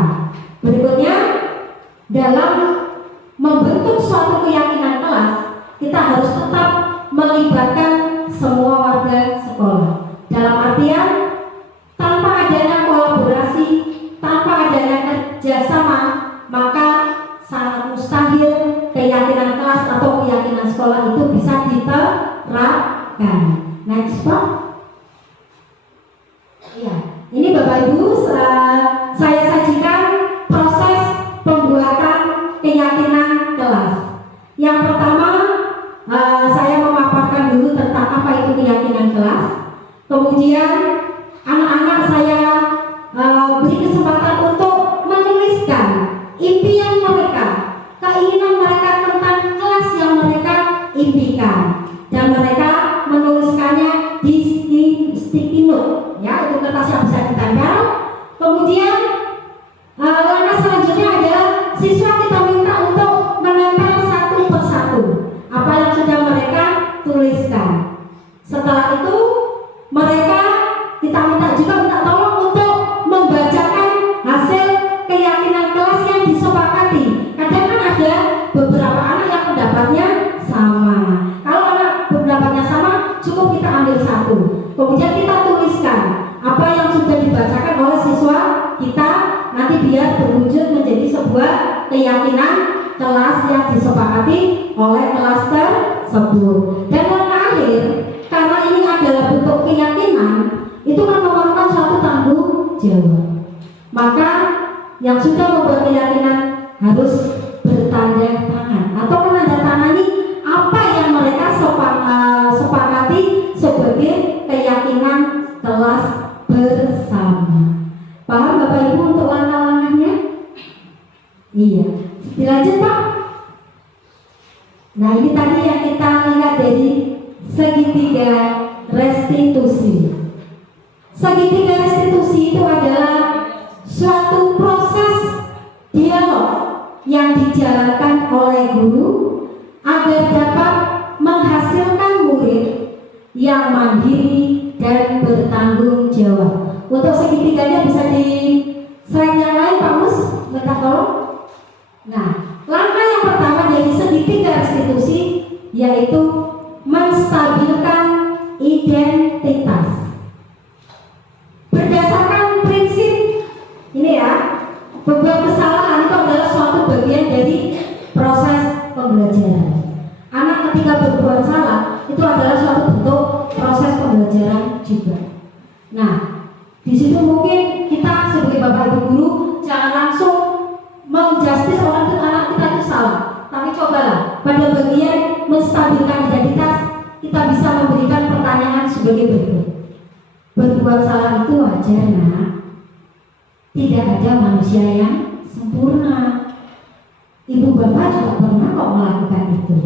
Berikutnya, dalam membentuk suatu keyakinan kelas, kita harus tetap melibatkan semua warga sekolah. Dalam artian tanpa adanya kolaborasi, tanpa adanya kerjasama, maka sangat mustahil keyakinan kelas atau keyakinan sekolah itu bisa diterapkan. Next Pak. Ya, ini Bapak Ibu saya sajikan proses pembuatan keyakinan kelas. Yang pertama saya memaparkan dulu tentang apa itu keyakinan kelas. Kemudian anak-anak saya beri kesempatan untuk menuliskan impian mereka, keinginan mereka tentang kelas yang mereka impikan, dan mereka menuliskannya di sticky note, ya, itu kertas yang bisa ditempel. Kemudian langkah selanjutnya adalah siswa kita minta untuk menempel satu persatu apa yang sudah mereka tuliskan. Setelah itu mereka kita minta juga minta tolong untuk membacakan hasil keyakinan kelas yang disepakati. Kadang kan ada beberapa anak yang pendapatnya sama. Kalau anak pendapatnya sama, cukup kita ambil satu. Kemudian kita tuliskan apa yang sudah dibacakan oleh siswa kita, nanti biar berwujud menjadi sebuah keyakinan kelas yang disepakati oleh kelas tersebut. Dan yang terakhir, karena ini adalah bentuk keyakinan, itu kan memerlukan suatu tanggung jawab. Maka yang sudah membuat keyakinan harus bertanda tangan atau menandatangani apa yang mereka sepakati sebagai keyakinan kelas bersama. Paham Bapak Ibu untuk langkah-langkahnya? Iya. Dilanjut Pak. Nah ini tadi yang kita lihat dari segitiga restitusi. Segitiga restitusi itu adalah suatu proses dialog yang dijalankan oleh guru agar dapat menghasilkan murid yang mandiri dan bertanggung jawab. Untuk segitiganya bisa di slide yang lain Pak Mus, minta tolong. Nah, langkah yang pertama dari segitiga restitusi yaitu menstabilkan identitas. Berdasarkan prinsip ini ya, berbuat kesalahan itu adalah suatu bagian dari proses pembelajaran. Anak ketika berbuat salah itu adalah suatu bentuk proses pembelajaran juga. Nah, di situ mungkin kita sebagai bapak ibu guru jangan langsung menjustis orang itu anak kita itu salah, tapi cobalah pada bagian menstabilkan identitas kita bisa memberikan pertanyaan sebagai berikut. Berbuat salah itu wajar nak. Tidak ada manusia yang sempurna. Ibu bapak juga pernah kok melakukan itu.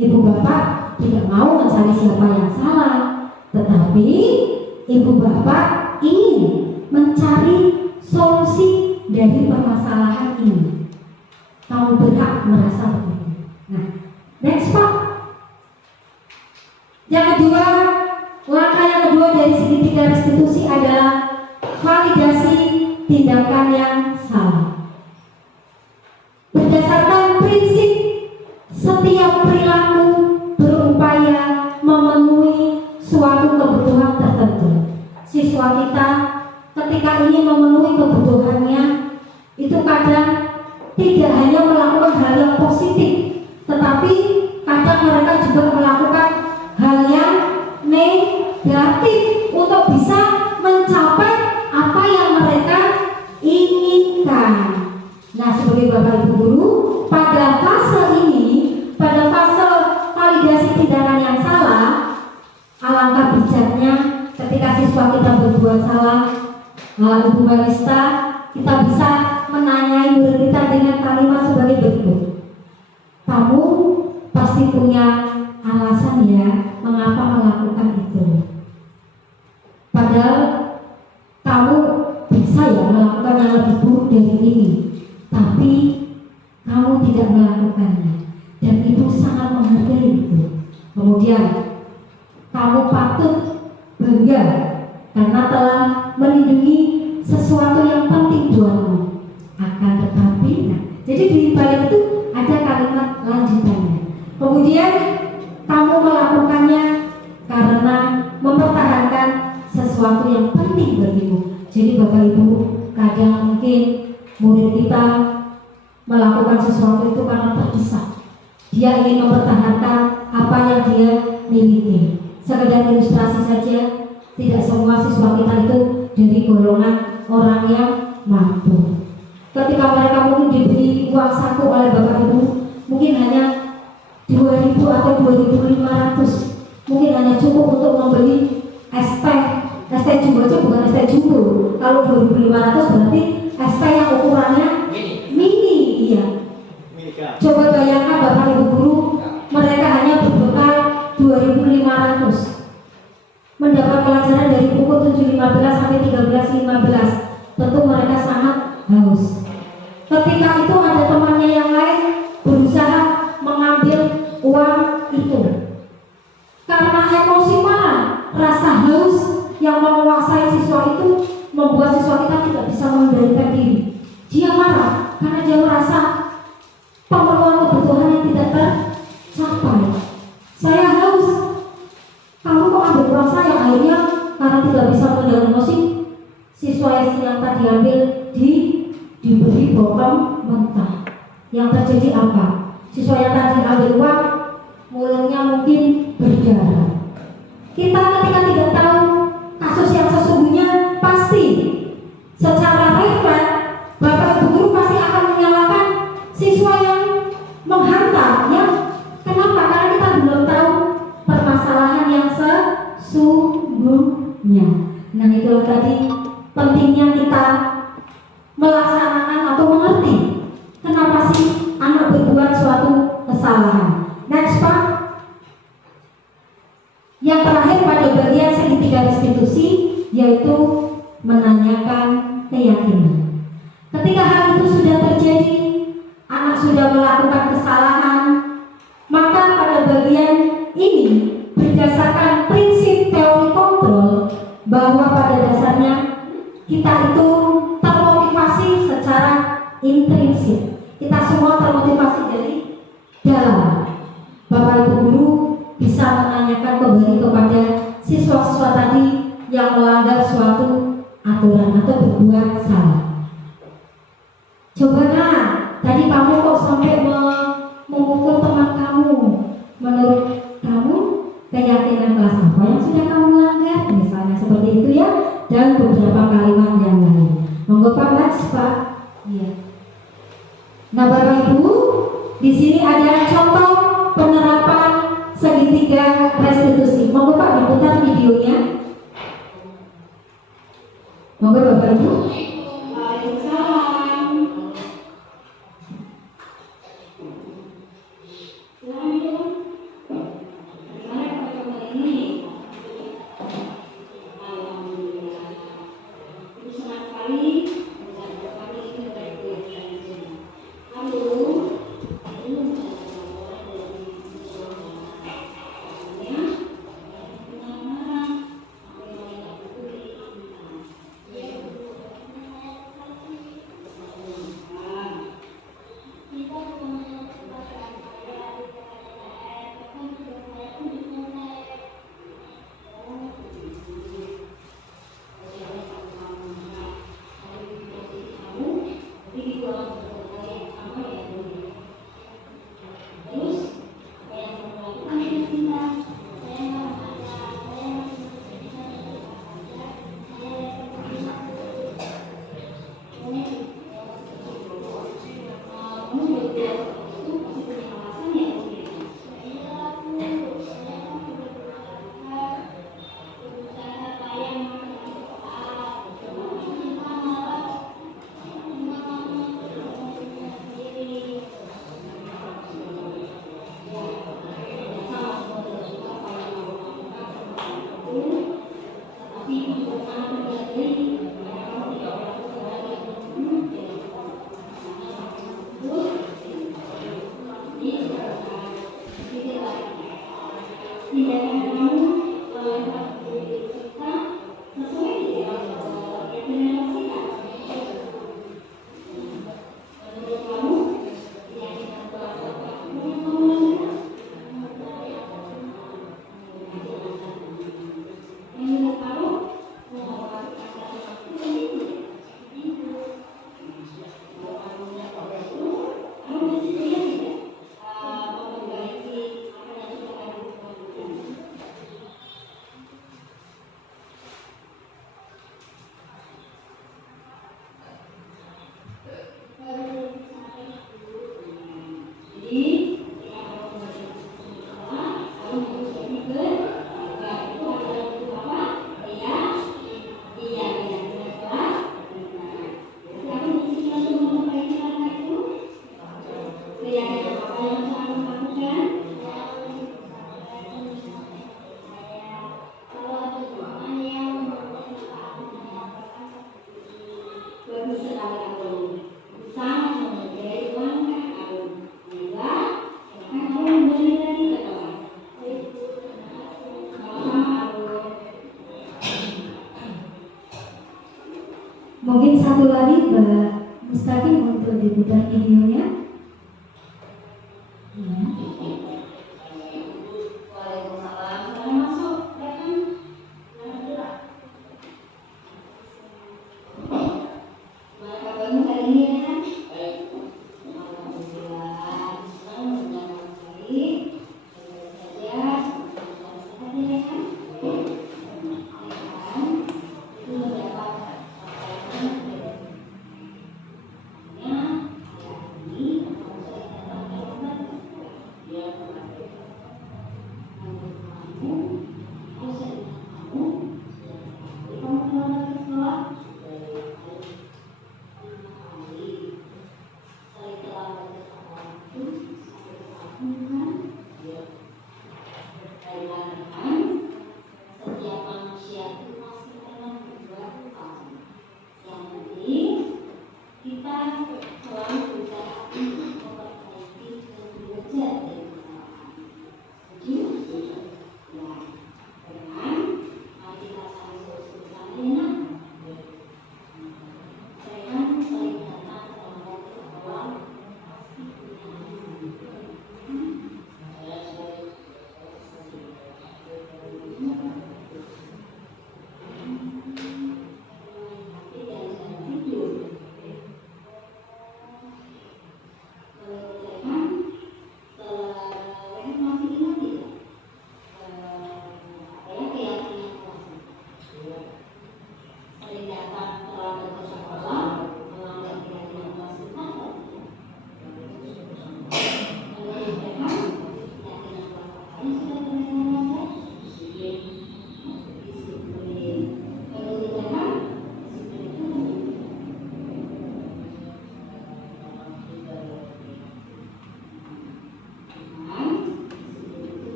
Ibu bapak tidak mau mencari siapa yang salah, tetapi ibu bapak ingin mencari solusi dari permasalahan ini. Kamu berhak merasa begitu. Nah, next Pak. Yang kedua, langkah yang kedua dari segitiga restitusi adalah validasi tindakan yang salah. Berdasarkan prinsip setiap perilaku berupaya memenuhi suatu kebutuhan tertentu. Siswa kita ketika ingin memenuhi kebutuhannya itu kadang tidak hanya melakukan hal yang positif, tetapi kadang mereka juga melakukan hal yang negatif untuk bisa mencapai apa yang mereka inginkan. Nah, sebagai Bapak Ibu Guru, pada fase ini, pada fase validasi tindakan yang salah, alangkah bijaknya ketika siswa kita berbuat salah, Ibu Barista, kita bisa menanyai murid kita dengan kalimat sebagai berikut. Kamu pasti punya alasan ya mengapa melakukan itu. Padahal kamu bisa ya melakukan yang lebih buruk dari ini, tapi kamu tidak melakukannya dan ibu sangat menghargai itu. Kemudian kamu patut bangga karena telah melindungi sesuatu yang penting buatmu. Akan tetapi, nah, jadi di balik itu ada kalimat lanjutannya. Kemudian kamu melakukannya karena mempertahankan sesuatu yang penting bagimu. Jadi Bapak Ibu, kadang mungkin murid kita melakukan sesuatu itu karena terdesak. Dia ingin mempertahankan apa yang dia miliki. Sekedar ilustrasi saja, tidak semua siswa kita itu dari golongan orang yang mampu. Ketika mereka mungkin diberi uang saku oleh Bapak Ibu, mungkin hanya 2.000 atau 2.500, mungkin hanya cukup untuk membeli ST jumbo aja, bukan ST jumbo. Kalau 2.500 berarti ST yang ukurannya mini, iya. Coba bayangkan Bapak Ibu Guru, mereka hanya berbekal 2.500, mendapat pelajaran dari pukul 7.15 sampai 13.15. Tentu mereka sangat haus. Ketika itu ada temannya yang lain berusaha mengambil uang itu. Karena emosi marah, rasa haus yang menguasai siswa itu membuat siswa kita tidak bisa mengendalikan diri. Dia marah karena dia merasa pemenuhan kebutuhan yang tidak tercapai. Saya haus, kamu kok ambil uang saya? Akhirnya karena tidak bisa mengendalikan emosi, siswa yang tadi ambil diberi bokong mentah. Yang terjadi apa? Siswa yang tadi ambil uang, mulutnya mungkin berdarah. Kita ketika tidak tahu kasus yang sesungguhnya, pasti secara refleks Bapak Ibu Guru pasti akan menyalahkan siswa yang menghantam, ya. Kenapa? Karena kita belum tahu permasalahan yang sesungguhnya. Nah, itulah tadi pentingnya kita melaksanakan atau mengerti kenapa sih anak berbuat suatu kesalahan. Next Pak. Yang terakhir pada bagian segitiga restitusi, yaitu menanyakan keyakinan. Ketika hal itu sudah terjadi, anak sudah melakukan kesalahan, maka pada bagian ini berdasarkan prinsip teori kontrol bahwa pada dasarnya kita itu termotivasi secara intrinsik. Kita semua termotivasi dari dalam. Bapak Ibu Guru bisa menanyakan kembali kepada siswa-siswa tadi yang melanggar suatu aturan atau berbuat salah. Coba nah, tadi kamu kok sampai memukul teman kamu. Menurut kamu keyakinan kelas apa yang sudah kamu langgar? Misalnya seperti itu ya, dan beberapa kalimat yang lain. Monggo Pak, next Pak. Iya. Nah Bapak Ibu, di sini ada contoh penerapan segitiga restitusi. Monggo Pak diputar videonya. Monggo Bapak Ibu. Tindakan kamu melangkah kita sesuai dengan yang benar lakukan. Menurut kamu, yang kita lakukan dengan kamu lakukan. Menurut kamu, melakukan sesuatu itu kamu bersedia tidak memperbaiki apa yang sudah kamu lakukan? Jadi, kalau kamu berpikir, itu adalah bentuk apa? Iya, jelas. Jadi aku bersedia untuk memperbaiki kata itu. Keyakinan apa yang harus aku lakukan? Bagus sekali aku. Sangat menghargai langkah aku. Baiklah, silakan kamu kembali lagi ke kelas. Sama-sama aku. Mungkin satu lagi Mbak Mustaqim untuk diputar videonya. Waalaikumsalam. Silahkan masuk. Silakan. Alhamdulillah. Gimana kabarmu hari ini ya kan? Alhamdulillah. Senang mendengar baik. Baik saja. Sehat ya kan? Itu mendapat sampaikan dari setiap manusia itu masih dalam berbuat utama. Yang penting kita selalu berusaha untuk memperbaiki dan belajar dari kesalahan. Setuju? Ya. Dengan mari kita saling solusi bersama ya nak. Saya kan saling datang dalam waktu awal pasti punya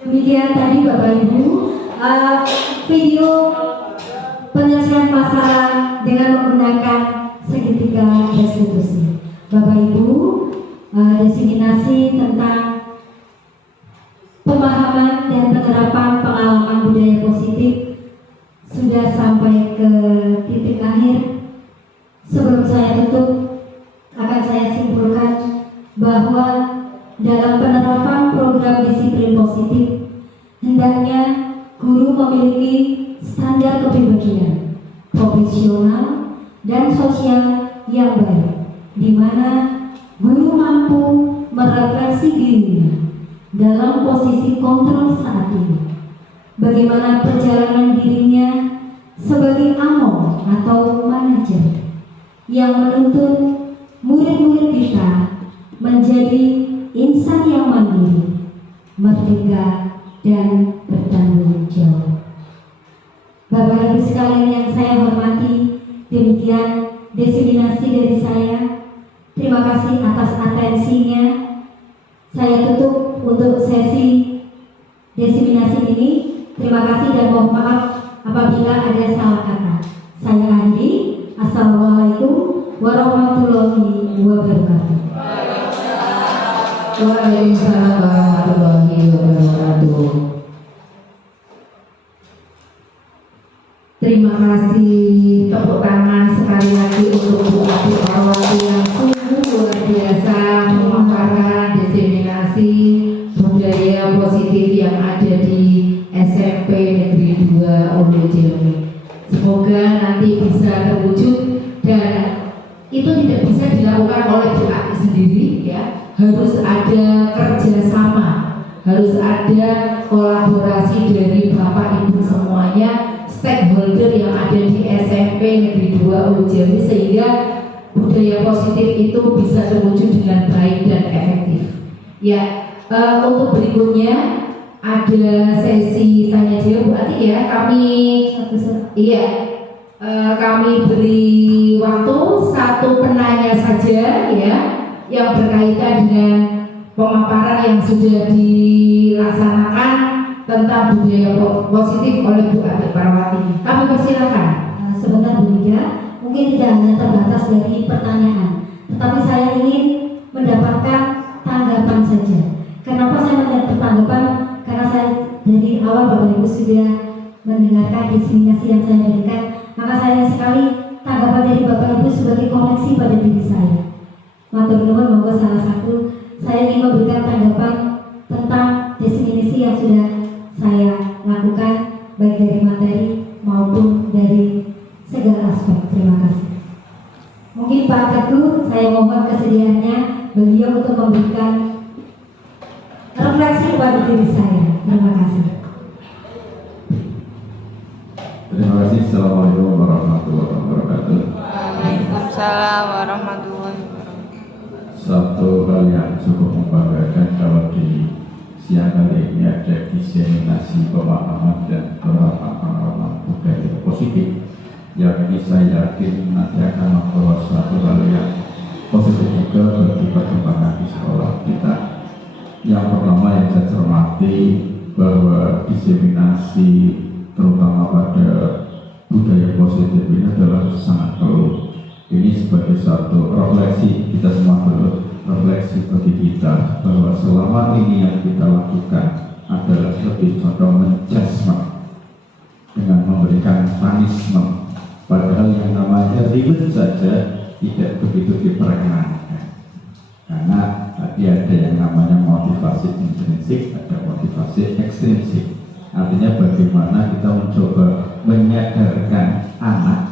Demikian tadi Bapak Ibu video penyelesaian masalah dengan menggunakan segitiga penutup akan saya simpulkan bahwa dalam penerapan program disiplin positif, hendaknya guru memiliki standar kepribadian, profesional, dan sosial yang baik, di mana guru mampu merefleksi dirinya dalam posisi kontrol saat ini. Bagaimana perjalanan dirinya sebagai among atau manajer yang menuntun murid-murid kita menjadi insan yang mandiri, merdeka, dan bertanggung jawab. Bapak Ibu sekalian yang saya hormati, demikian diseminasi dari saya. Terima kasih atas atensinya. Saya tutup untuk sesi diseminasi ini. Terima kasih dan mohon maaf apabila ada salah kata. Saya Andi. Assalamualaikum warahmatullahi wabarakatuh. Waalaikumsalam warahmatullahi wabarakatuh. Terima kasih, tepuk tangan sekali lagi untuk Bu Ati Parwati yang sungguh luar biasa memaparkan diseminasi budaya positif yang ada di SMP Negeri 2 Wonogiri. Semoga nanti bisa terwujud dan itu tidak bisa dilakukan oleh Bu Ati sendiri ya. Harus ada kerjasama, harus ada kolaborasi dari Bapak Ibu semuanya, stakeholder yang ada di SMP Negeri 2 Wonogiri, sehingga budaya positif itu bisa terwujud dengan baik dan efektif. Ya, untuk berikutnya ada sesi tanya jawab Bu Ati ya. Kami beri waktu satu penanya saja ya, yang berkaitan dengan pemaparan yang sudah dilaksanakan tentang budaya positif oleh Bu Ati Parwati. Kami persilakan. Sebentar Bu Liga, mungkin tidak hanya terbatas dari pertanyaan, tetapi saya ingin mendapatkan tanggapan saja. Kenapa saya mendapat tanggapan? Karena saya dari awal Bapak Ibu sudah mendengarkan diseminasi yang saya berikan, maka saya sekali tanggapan dari Bapak Ibu sebagai koreksi pada diri saya. Matur nuwun, monggo salah satu saya ingin memberikan tanggapan tentang diseminasi yang sudah saya lakukan, baik dari materi maupun dari segala aspek. Terima kasih. Mungkin Pak Teguh, saya mohon kesediaannya beliau untuk memberikan refleksi kepada diri saya. Terima kasih. Terima kasih. Assalamualaikum warahmatullahi wabarakatuh. Waalaikumsalam warahmatullahi wabarakatuh. Satu hal yang cukup membanggakan kalau di siang hari ini ada diseminasi pemahaman dan pengalaman budaya positif, yang ini saya yakin nanti akan membawa suatu hal yang positif juga bagi perkembangan di sekolah kita. Yang pertama yang saya cermati bahwa diseminasi terutama pada budaya positif ini adalah sangat perlu. Ini sebagai satu refleksi kita semua perlu refleksi bagi kita bahwa selama ini yang kita lakukan adalah lebih condong menjudgment dengan memberikan punishment, padahal yang namanya ribet saja tidak begitu diperkenankan, karena tadi ada yang namanya motivasi intrinsik, ada motivasi ekstrinsik. Artinya bagaimana kita mencoba menyadarkan anak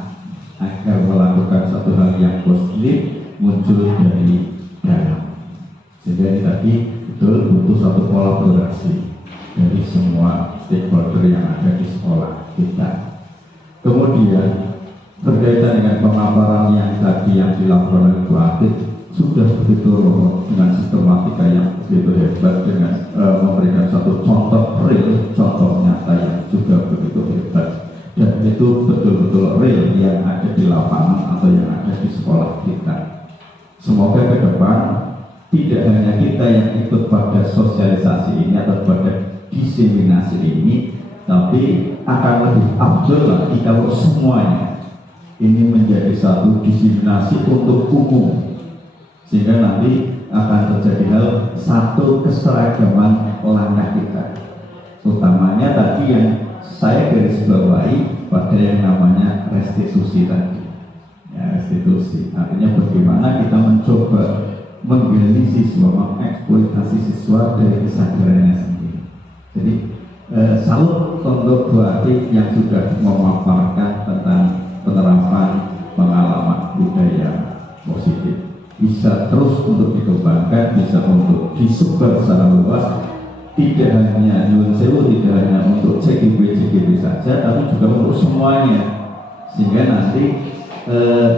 agar melakukan satu hal yang positif muncul dari dalam. Sehingga ini tadi betul butuh satu kolaborasi dari semua stakeholder yang ada di sekolah kita. Kemudian berkaitan dengan pemaparan yang tadi yang dilakukan oleh Bu Ati, sudah begitu dengan sistematika yang begitu hebat, dengan memberikan satu contoh real, contoh nyata yang juga begitu hebat. Dan itu betul-betul real yang ada di lapangan atau yang ada di sekolah kita. Semoga ke depan tidak hanya kita yang ikut pada sosialisasi ini atau pada diseminasi ini, tapi akan lebih afdol lagi kalau semuanya ini menjadi satu diseminasi untuk umum, sehingga nanti akan terjadi hal satu keseragaman langkah kita. Utamanya tadi yang saya garis bawahi pada yang namanya restitusi tadi. Ya, restitusi. Artinya bagaimana kita mencoba menggali siswa, mengeksploitasi siswa dari kesadarannya sendiri. Jadi salut untuk Bu Ati yang sudah memaparkan tentang penerapan pengalaman budaya positif. Bisa terus untuk dikembangkan, bisa untuk disebar secara luas, tidak hanya nyuwun sewu, tidak hanya untuk CGB saja, tapi juga untuk semuanya, sehingga nanti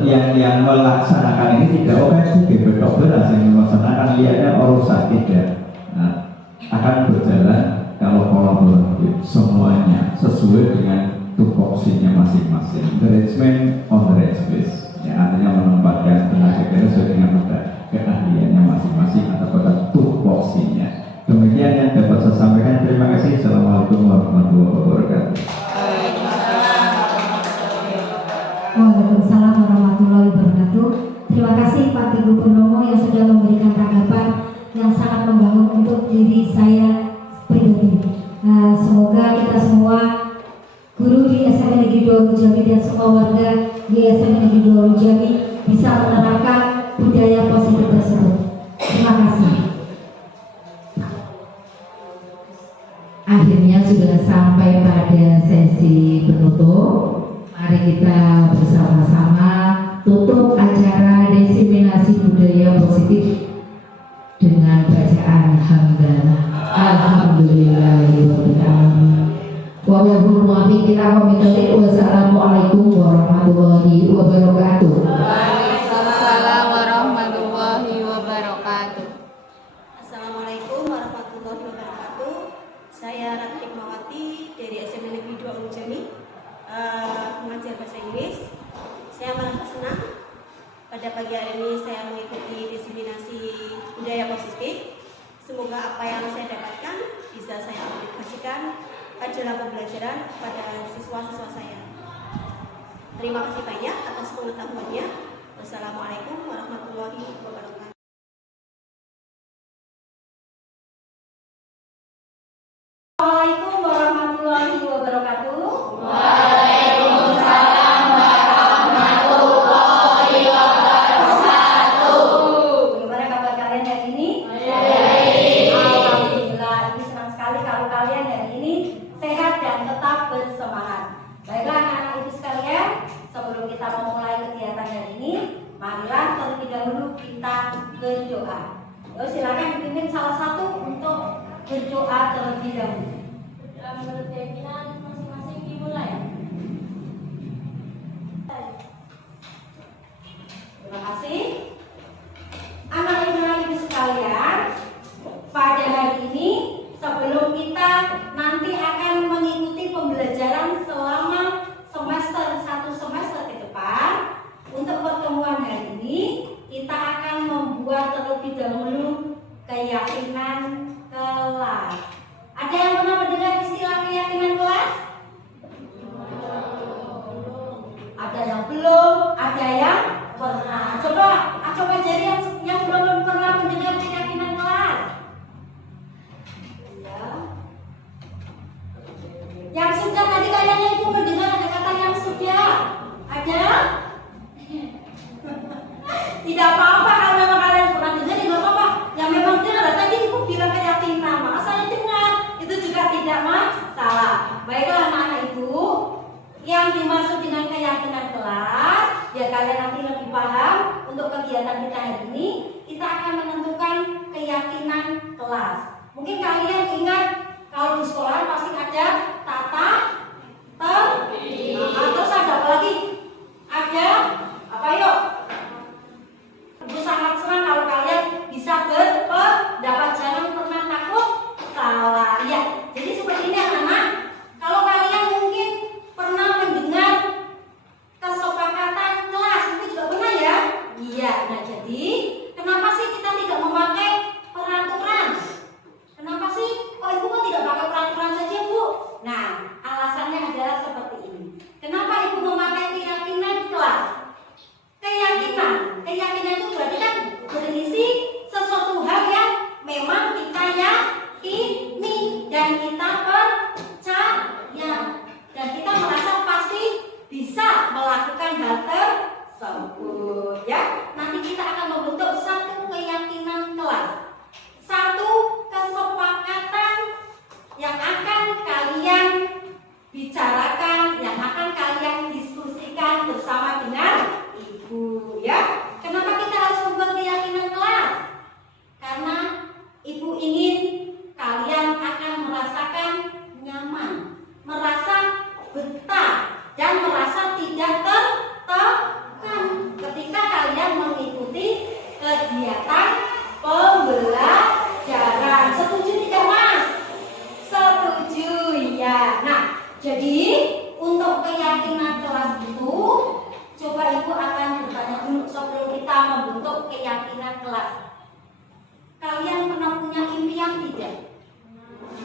yang melaksanakan ini tidak CGB beras yang melaksanakan, lihatnya urusan tidak, akan berjalan kalau kolaboratif semuanya sesuai dengan tupoksinya masing-masing. The rich man on the rich place. Ya, artinya menempatkan tenaga kerja sesuai dengan keahliannya masing-masing atau pada tupoksinya. Demikian yang dapat saya sampaikan. Terima kasih. Assalamualaikum warahmatullahi wabarakatuh. Waalaikumsalam warahmatullahi wabarakatuh. Terima kasih Pak Teguh Purnomo yang sudah memberikan tanggapan yang sangat membangun untuk diri saya pribadi. Semoga kita semua guru di SMA Negeri 2 Jambi dan semua warga di SMA Negeri 2 Jambi bisa menerapkan budaya positif tersebut. Terima kasih. Akhirnya sudah sampai pada sesi penutup. Mari kita bersama-sama tutup acara diseminasi budaya positif dengan bacaan hamdalah. Alhamdulillahirabbil alamin. Wallahul muwaffiq ila aqwamit thoriq. Wassalamualaikum warahmatullahi wabarakatuh. Waalaikumsalam warahmatullahi wabarakatuh. Assalamualaikum warahmatullahi wabarakatuh. Saya Ratri Mawati dari SMA Negeri 2 Jambi, mengajar bahasa Inggris. Saya merasa senang pada pagi hari ini saya mengikuti diseminasi budaya positif. Semoga apa yang saya dapatkan bisa saya aplikasikan dalam pembelajaran pada siswa-siswa saya. Terima kasih banyak atas pengetahuannya. Wassalamualaikum warahmatullahi wabarakatuh. Assalamualaikum warahmatullahi wabarakatuh. Waalaikumsalam warahmatullahi wabarakatuh. Bagaimana kabar kalian hari ini? Baik. Alhamdulillah, ini senang sekali kalau kalian hari ini sehat dan tetap bersemangat. Baiklah anak-anak ibu sekalian, sebelum kita memulai kegiatan hari ini, marilah terlebih dahulu kita berdoa. Yuk silakan dipimpin salah satu untuk berdoa terlebih dahulu. Menurut keyakinan masing-masing dimulai. Terima kasih. Anak-anak ibu sekalian, pada hari ini sebelum kita nanti akan mengikuti pembelajaran selama satu semester ke depan, untuk pertemuan hari ini kita akan membuat terlebih dahulu keyakinan kelas. Ada yang pernah mendengar istilah keyakinan kelas? Ada yang belum, ada yang pernah. Coba jadi yang belum pernah mendengar keyakinan kelas. Ya. Yang sudah tadi kayaknya itu mendengar ada kata yang sudah. Ada? Tidak apa-apa kalau memang kalian pernah dengar, tidak apa-apa. Yang memang dengar tadi ibu bilang keyakinan, maka saya dengar. Itu juga tidak masalah. Baiklah anak-anak ibu, yang dimaksud dengan keyakinan kelas, ya kalian nanti lebih paham. Untuk kegiatan kita hari ini, kita akan menentukan keyakinan kelas. Mungkin kalian ingat kalau di sekolah pasti ada tata tertib. Terus ada apa lagi? Ada apa yuk? Ibu sangat senang kalau kalian bisa berpendapat, jangan pernah takut salah. Ya, jadi seperti ini anak-anak. Kalau kalian mungkin pernah mendengar kesepakatan kelas, itu juga pernah ya? Iya. Nah, jadi kenapa sih kita tidak memakai peraturan? Kenapa sih? Oh, ibu kok tidak pakai peraturan saja, Bu? Nah, alasannya adalah seperti ini. Kenapa ibu bentuk keyakinan kelas. Kalian pernah punya impian tidak?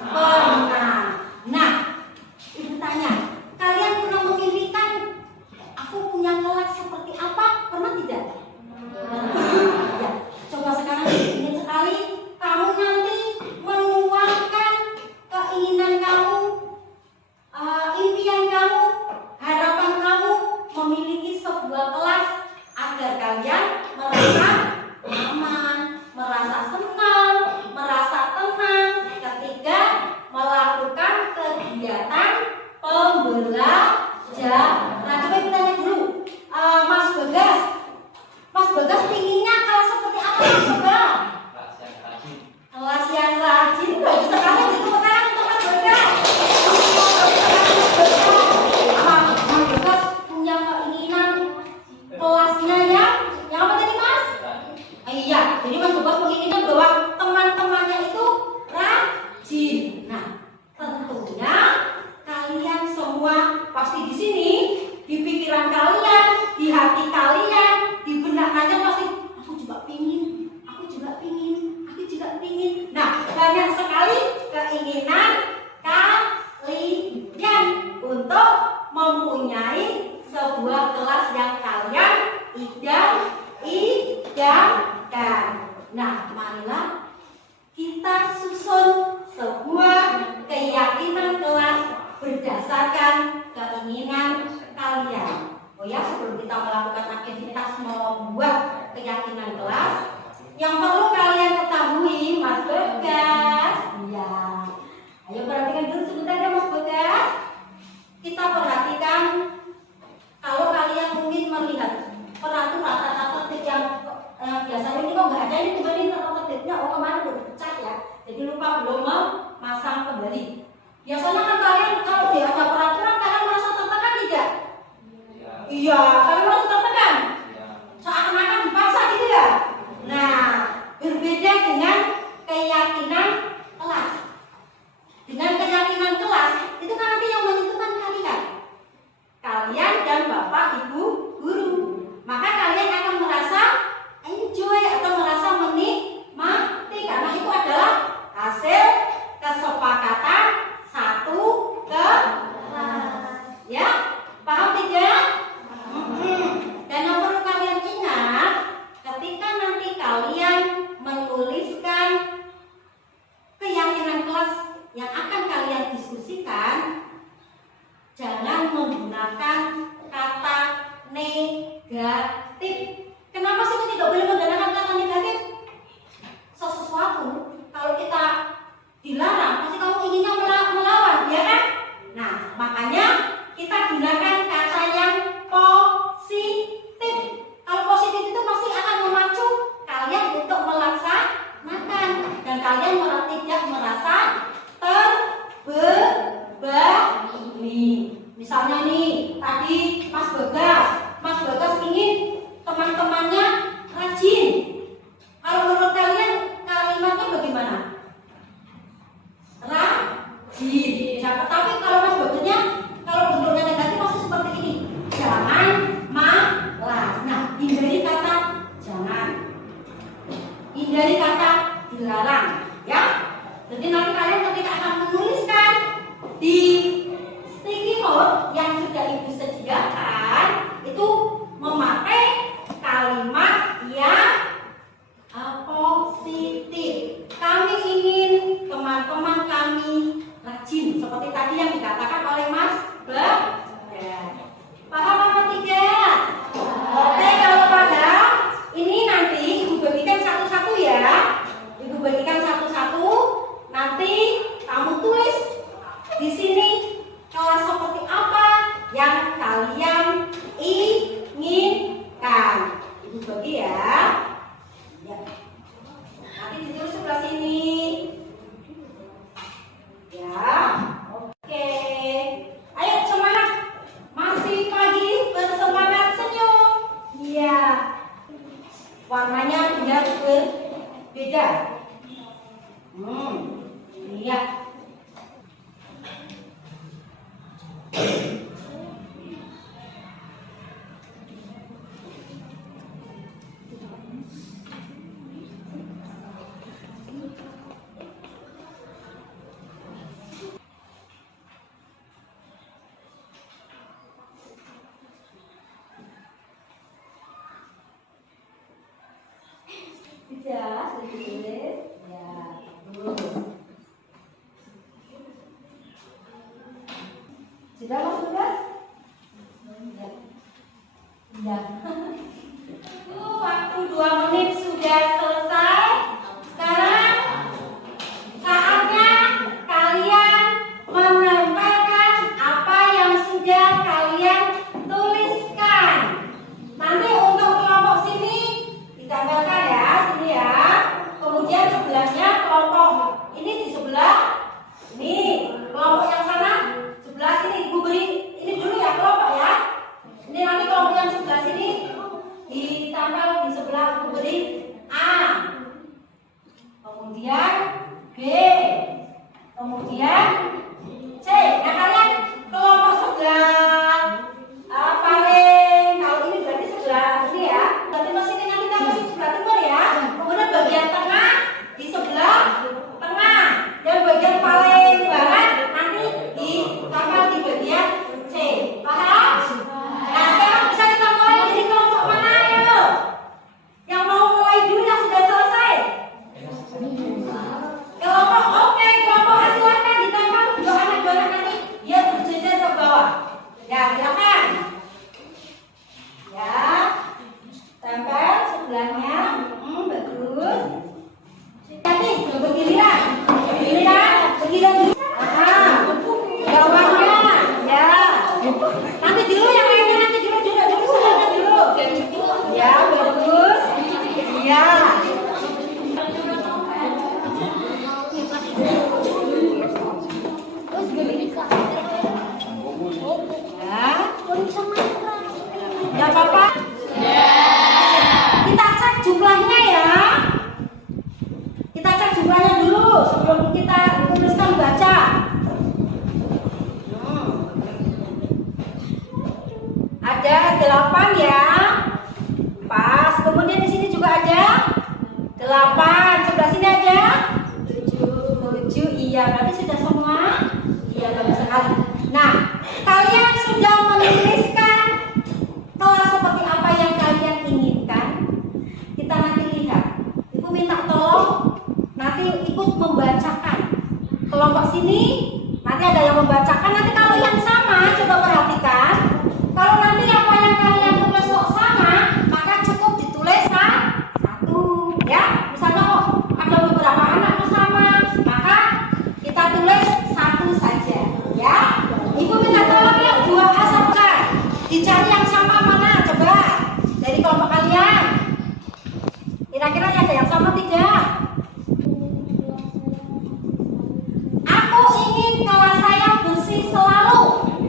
Pernah. Nah, ibu tanya, kalian pernah memimpikan aku punya kelas seperti apa? Pernah tidak? Ya, coba sekarang ingin sekali kamu nanti menuangkan keinginan kamu, impian kamu, harapan kamu memiliki sebuah kelas agar kalian merasa aman, merasa senang, merasa tenang ketika melakukan kegiatan pembelajaran. Nah, coba kita tanya dulu, Mas Bagas. Mas Bagas pinginnya kelas seperti apa, Mas Bagas? Kelas yang rajin. Bagus sekali, itu tangan untuk Mas Bagas. Mas Bagas punya keinginan kelasnya yang apa tadi, Mas? Iya, jadi Mas Bagas menginginkan bahwa teman-temannya itu rajin. Nah, tentunya kalian semua pasti di sini, di pikiran kalian, di hati kalian, di benak kalian pasti aku juga pingin, aku juga pingin, aku juga pingin. Nah, banyak sekali keinginan kalian untuk mempunyai sebuah kelas yang kalian idamkan. Nah, marilah kita susun sebuah keyakinan kelas berdasarkan keinginan kalian. Oh ya, sebelum kita melakukan aktivitas membuat keyakinan kelas, yang perlu kalian ketahui, Mas Bagas. Ya, ayo perhatikan dulu sebentar ya, Mas Bagas. Kita perhatikan, kalau kalian mungkin melihat peraturan tata tertib yang biasanya ini kok nggak ada, ini kembali tata tertibnya, oh kemarin udah pecah ya, jadi lupa belum memasang kembali. Biasanya kan kalian kalau ada peraturan kalian merasa tertekan tidak? Iya, kalian merasa tertekan? Seakan-akan dipaksa gitu ya? Nah, berbeda dengan keyakinan kelas. Dengan keyakinan kelas, itu kan nanti yang menentukan kalian. Kalian dan Bapak Ibu guru. Maka kalian akan merasa enjoy atau merasa menikmati, karena itu adalah hasil kesepakatan satu kelas. Ya, paham tidak? Dan yang perlu kalian ingat, ketika nanti kalian menuliskan keyakinan kelas yang akan kalian diskusikan, jangan menggunakan kata negatif. Kenapa sih kita tidak boleh menggunakan kata negatif? Sesuatu kalau kita dilarang, pasti kamu inginnya melawan, ya kan? Nah, makanya kita gunakan kata yang positif. Kalau positif itu pasti akan memacu kalian untuk melaksanakan, dan kalian tidak merasa terbebani. Misalnya nih, tadi Mas Bagas ingin teman-temannya rajin. Kalau menurut kalian kalimatnya bagaimana? Rajin. Ya, tetapi kalau Mas Bagasnya, kalau bentuknya negatif pasti seperti ini. Jangan malas. Nah, hindari kata jangan. Hindari kata dilarang, ya. Jadi nanti kalian ketika akan menuliskan di sticky note yang sudah Ibu sediakan, itu memakai kalimat yang positif. Kami ingin teman-teman kami rajin, seperti tadi yang dikatakan oleh Mas Bagas. Paham apa tidak? Oke, kalau paham, ini nanti Ibu bagikan satu-satu ya. Ibu bagikan satu-satu. Nanti kamu tulis di sini kelas seperti apa yang kalian inginkan. Ibu bagi ya. Ya. Nanti ditulis sebelah sini. Ya. Oke. Ayo semangat. Masih pagi, bersemangat, senyum. Iya. Warnanya tidak berbeda. Iya. Sudah ditulis. Ya, terus. Sudah Mas tugas? Ya. Sudah. Waktu 2 menit sudah selesai. Sekarang saatnya kalian menempelkan apa yang sudah kalian tuliskan. Nanti untuk kelompok sini ditempelkan ya, sini ya. Kemudian sebelahnya kelompok ini di sebelah. Ini kelompok yang sana sebelah sini. Ibu beri ini dulu ya kelompok ya. Ini nanti kelompok yang sebelah sini ditempel di sebelah. Ibu beri A, kemudian B, kemudian C. Nah kalian kelompok sebelah paling, kalau ini berarti sebelah ini ya. Berarti masih dengan kita masih sebelah timur ya. Kemudian bagian tengah di sebelah tengah. Dan bagian paling barat nanti ditempel di bagian C. Paham? Nah sekarang bisa kita mulai dari kelompok mana ayo? Yang mau mulai dulu yang sudah selesai. Kelompok oke, kelompok A silakan ditempel dua anak nanti dia berjejer ke bawah. Ya silakan. Ya, tempel sebelahnya, bagus. Nanti bergiliran dulu. Bawahnya, ya. Nanti dulu yang lainnya nanti dulu sebelahnya dulu. Ya bagus. Ya. Ya apa-apa? Kita cek jumlahnya ya. Kita cek jumlahnya dulu sebelum kita tuliskan baca. Ada 8 ya. Pas. Kemudian di sini juga ada 8. Sebelah sini ada 7. Iya, berarti sudah semua. Iya, bagus sekali. Nah, kalian sudah menuliskan kelas seperti apa yang kalian inginkan. Kita nanti lihat. Ibu minta tolong nanti ikut membacakan. Kelompok sini nanti ada yang membacakan. Nanti kalau yang sama coba perhatikan. Kalau nanti apa yang kalian tulis kok sama, maka cukup ditulis satu. Ya, misalnya kok ada beberapa anak yang sama, maka kita tulis satu saja. Ya, Ibu minta tolong ya 2A saja. Dicari yang sama mana coba dari kelompok kalian. Kira-kira ada yang sama tidak? Aku ingin kelas saya bersih selalu.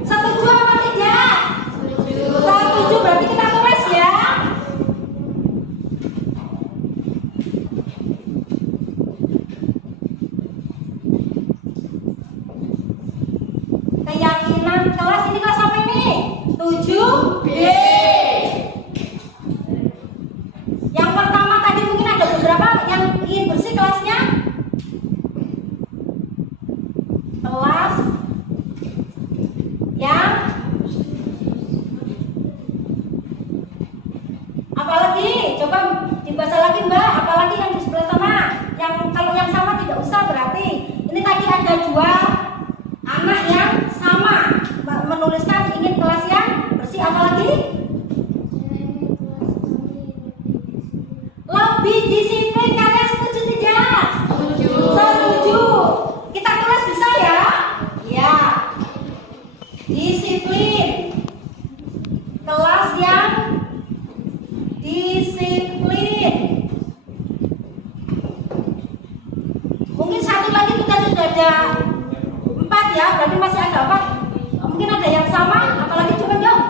Setuju apa tidak? Setuju, berarti kita tulis ya. Keyakinan kelas ini kelas apa ini? 7B. Yang pertama tadi mungkin ada beberapa yang ingin bersih kelasnya. Kelas yang apalagi? Coba dibaca lagi Mbak. Apalagi yang di sebelah sana? Yang kalau yang sama tidak usah berarti. Ini tadi ada 2 anak yang sama menuliskan ingin kelas yang bersih. Apalagi? Lebih disiplin. Kalian setuju tidak? Setuju. Kita tulis bisa ya? Ya. Disiplin. Kelas yang disiplin. Mungkin satu lagi kita sudah ada 4 ya. Berarti masih ada 4. Mungkin ada yang sama. Apalagi coba dong.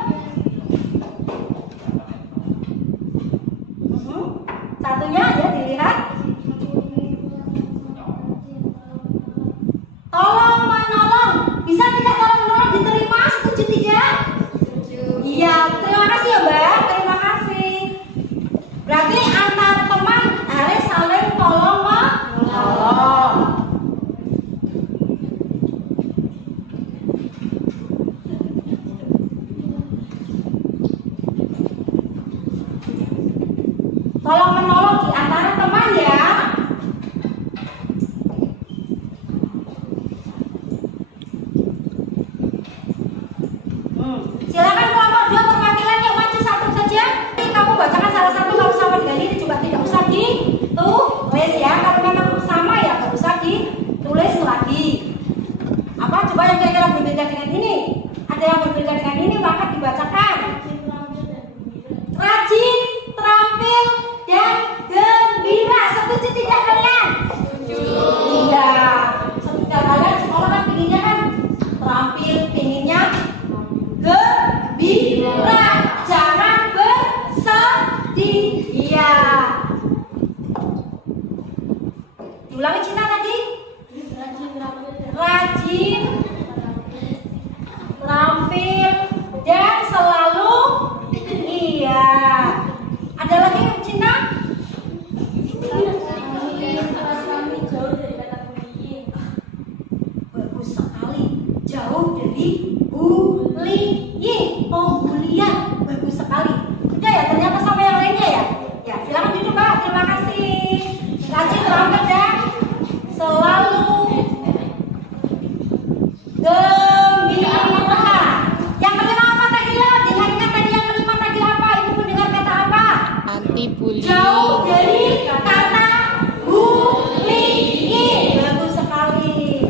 Satunya ya dilihat. Tolong menolong. Bisa tidak tolong menolong diterima? Setuju tidak? Iya, terima kasih ya Mbak. Terima kasih. Berarti antar teman harus saling tolong menolong. Tolong menolong di antara teman paham ya? Silakan kelompok 2 perwakilan yang maju satu saja. Ini kamu bacakan salah satu, kalau sama dengan ini juga tidak usah ditulis ya. Kalau memang sama ya nggak usah ditulis lagi. Apa coba yang kira-kira berbeda dengan ini? Ada yang berbeda dengan ini maka dibacakan. Rajin, terampil, dan gembira. Setuju tidak kalian? Iya. Setuju kalian sekolah kan pinginnya kan terampil, pinginnya gembira, jangan bersedih. Iya. Diulangi Cinta tadi. Rajin, terampil, dan selalu. Iya. Ada lagi Cinta? Bagus sekali. Jauh dari bullying, pembulian. Bagus sekali. Sudah ya, ternyata sama yang lainnya ya. Ya, silakan duduk Pak. Terima kasih. Rajin, terampil, dan selalu gembira. Yang kelima apa tadi lah? Ingat tadi yang kelima tadi apa? Ibu mendengar kata apa? Anti bullying. Jauh dari kata bullying. Bagus sekali.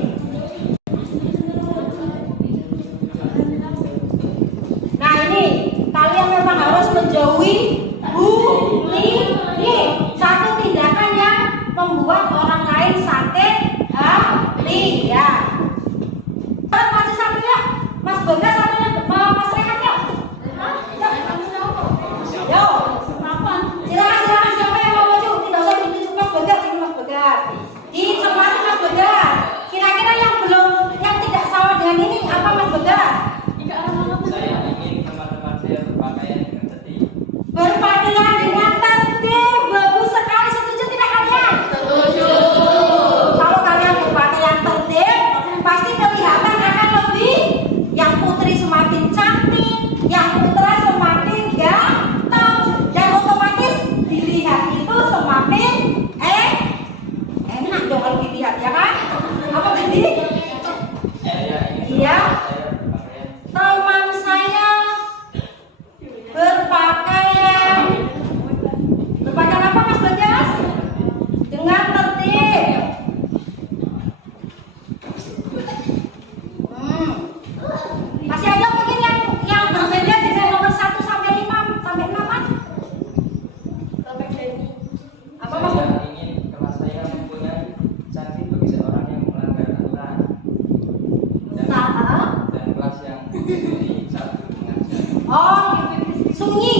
Nah ini kalian memang harus menjauhi bullying. Satu tindakan yang membuat orang lain sakit hati ya. Masih satu ya, Mas Bangga satu ya, Mas Rehan ya. Yo, silakan siapa yang mau maju? Tidak usah ditunjuk Mas Bangga, sini Mas Bangga. Dicermati Mas Bangga. Kira-kira yang tidak sama dengan ini apa Mas Bangga? Saya ingin teman-teman saya berpakaian dengan tertib. Berpakaian dengan tertib. Bagus sekali. Setuju tidak kalian? Setuju. Kalau kalian berpakaian tertib, pasti kelihatan akan lebih. Yang putri semakin cantik, yang putra semakin ganteng, dan otomatis dilihat itu semakin enak dong kalau dilihat ya kan? Apa tadi? Iya. Teman saya berpakaian apa Mas Bagas? Dengan tertib. Masih ada mungkin yang berbeda dengan nomor 1 sampai 5 sampai 6 Mas? Apa Mas? Saya ingin kelas saya mempunyai sanksi bagi seorang yang melanggar aturan dan kelas yang sunyi saat mengajar. Oh, sunyi.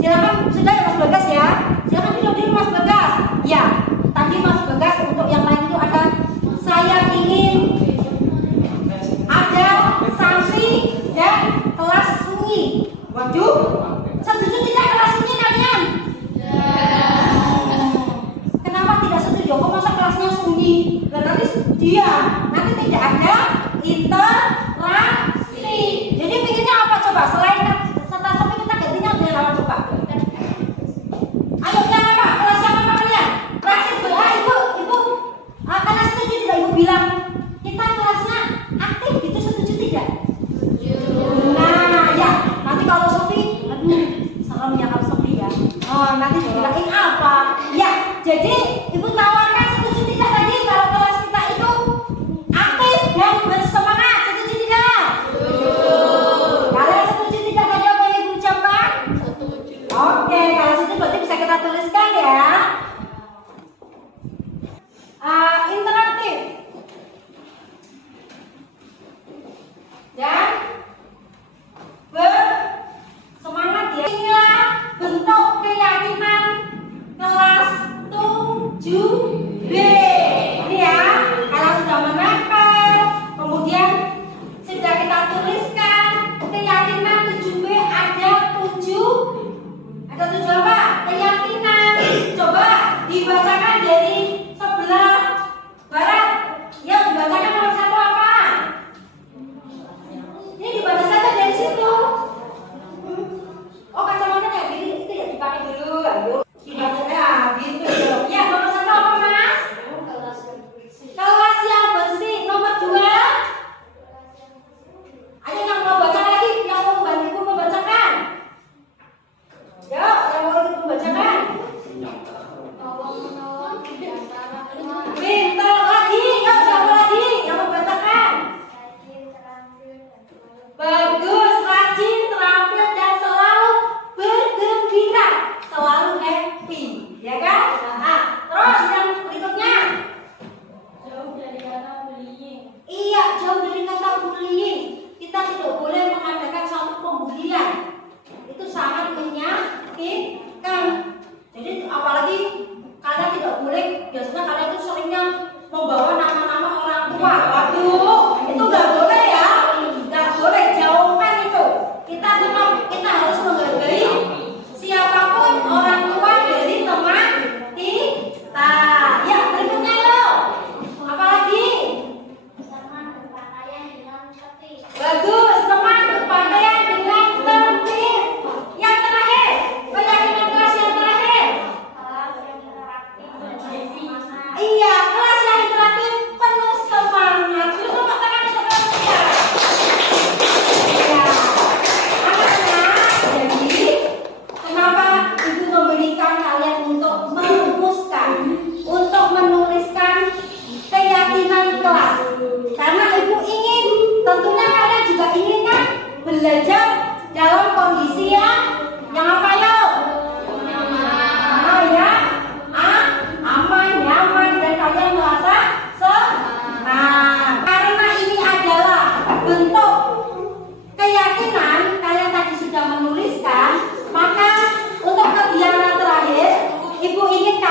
Silakan sudah ya Mas Bagas ya. Silakan dulu Mas Bagas. Ya, tadi Mas Bagas untuk yang lain itu ada saya ingin ada sanksi dan kelas sunyi. Waduh, setuju tidak kelas sunyi kalian? Kenapa tidak setuju? Kok masa kelasnya sunyi? Dan nanti nanti tidak ada interaksi. Jadi pinginnya apa coba? Selain stetoskop kita gantinya dengan apa coba? Ayo yang apa? Kelas yang apa kalian? Kelas sebelah ibu. Kalian setuju tidak ibu bilang? Kita kelasnya aktif gitu, setuju tidak? Nah ya, nanti kalau sepi, aduh serem ya kalau sepi ya. Oh nanti dibilangin apa? Ya, jadi ibu tawarkan setuju tidak tadi kalau kelas kita itu aktif dan bersemangat, setuju tidak? Kalian setuju tidak tadi apa yang ibu ucapkan? Setuju. Oke, kalau setuju berarti bisa kita tuliskan ya. Interaktif dan bersemangat ya. Inilah bentuk keyakinan kelas 7B. Ini ya, kalau sudah menempel, kemudian sudah kita tuliskan keyakinan 7B ada 7 apa? Keyakinan. Coba dibacakan dari sebelah barat. Yang dibacakan nomor 1 apa? Ini dibaca saja dari situ. Oh kacamatanya ya, ini ya dipakai dulu. Ayo dibaca gitu. Ya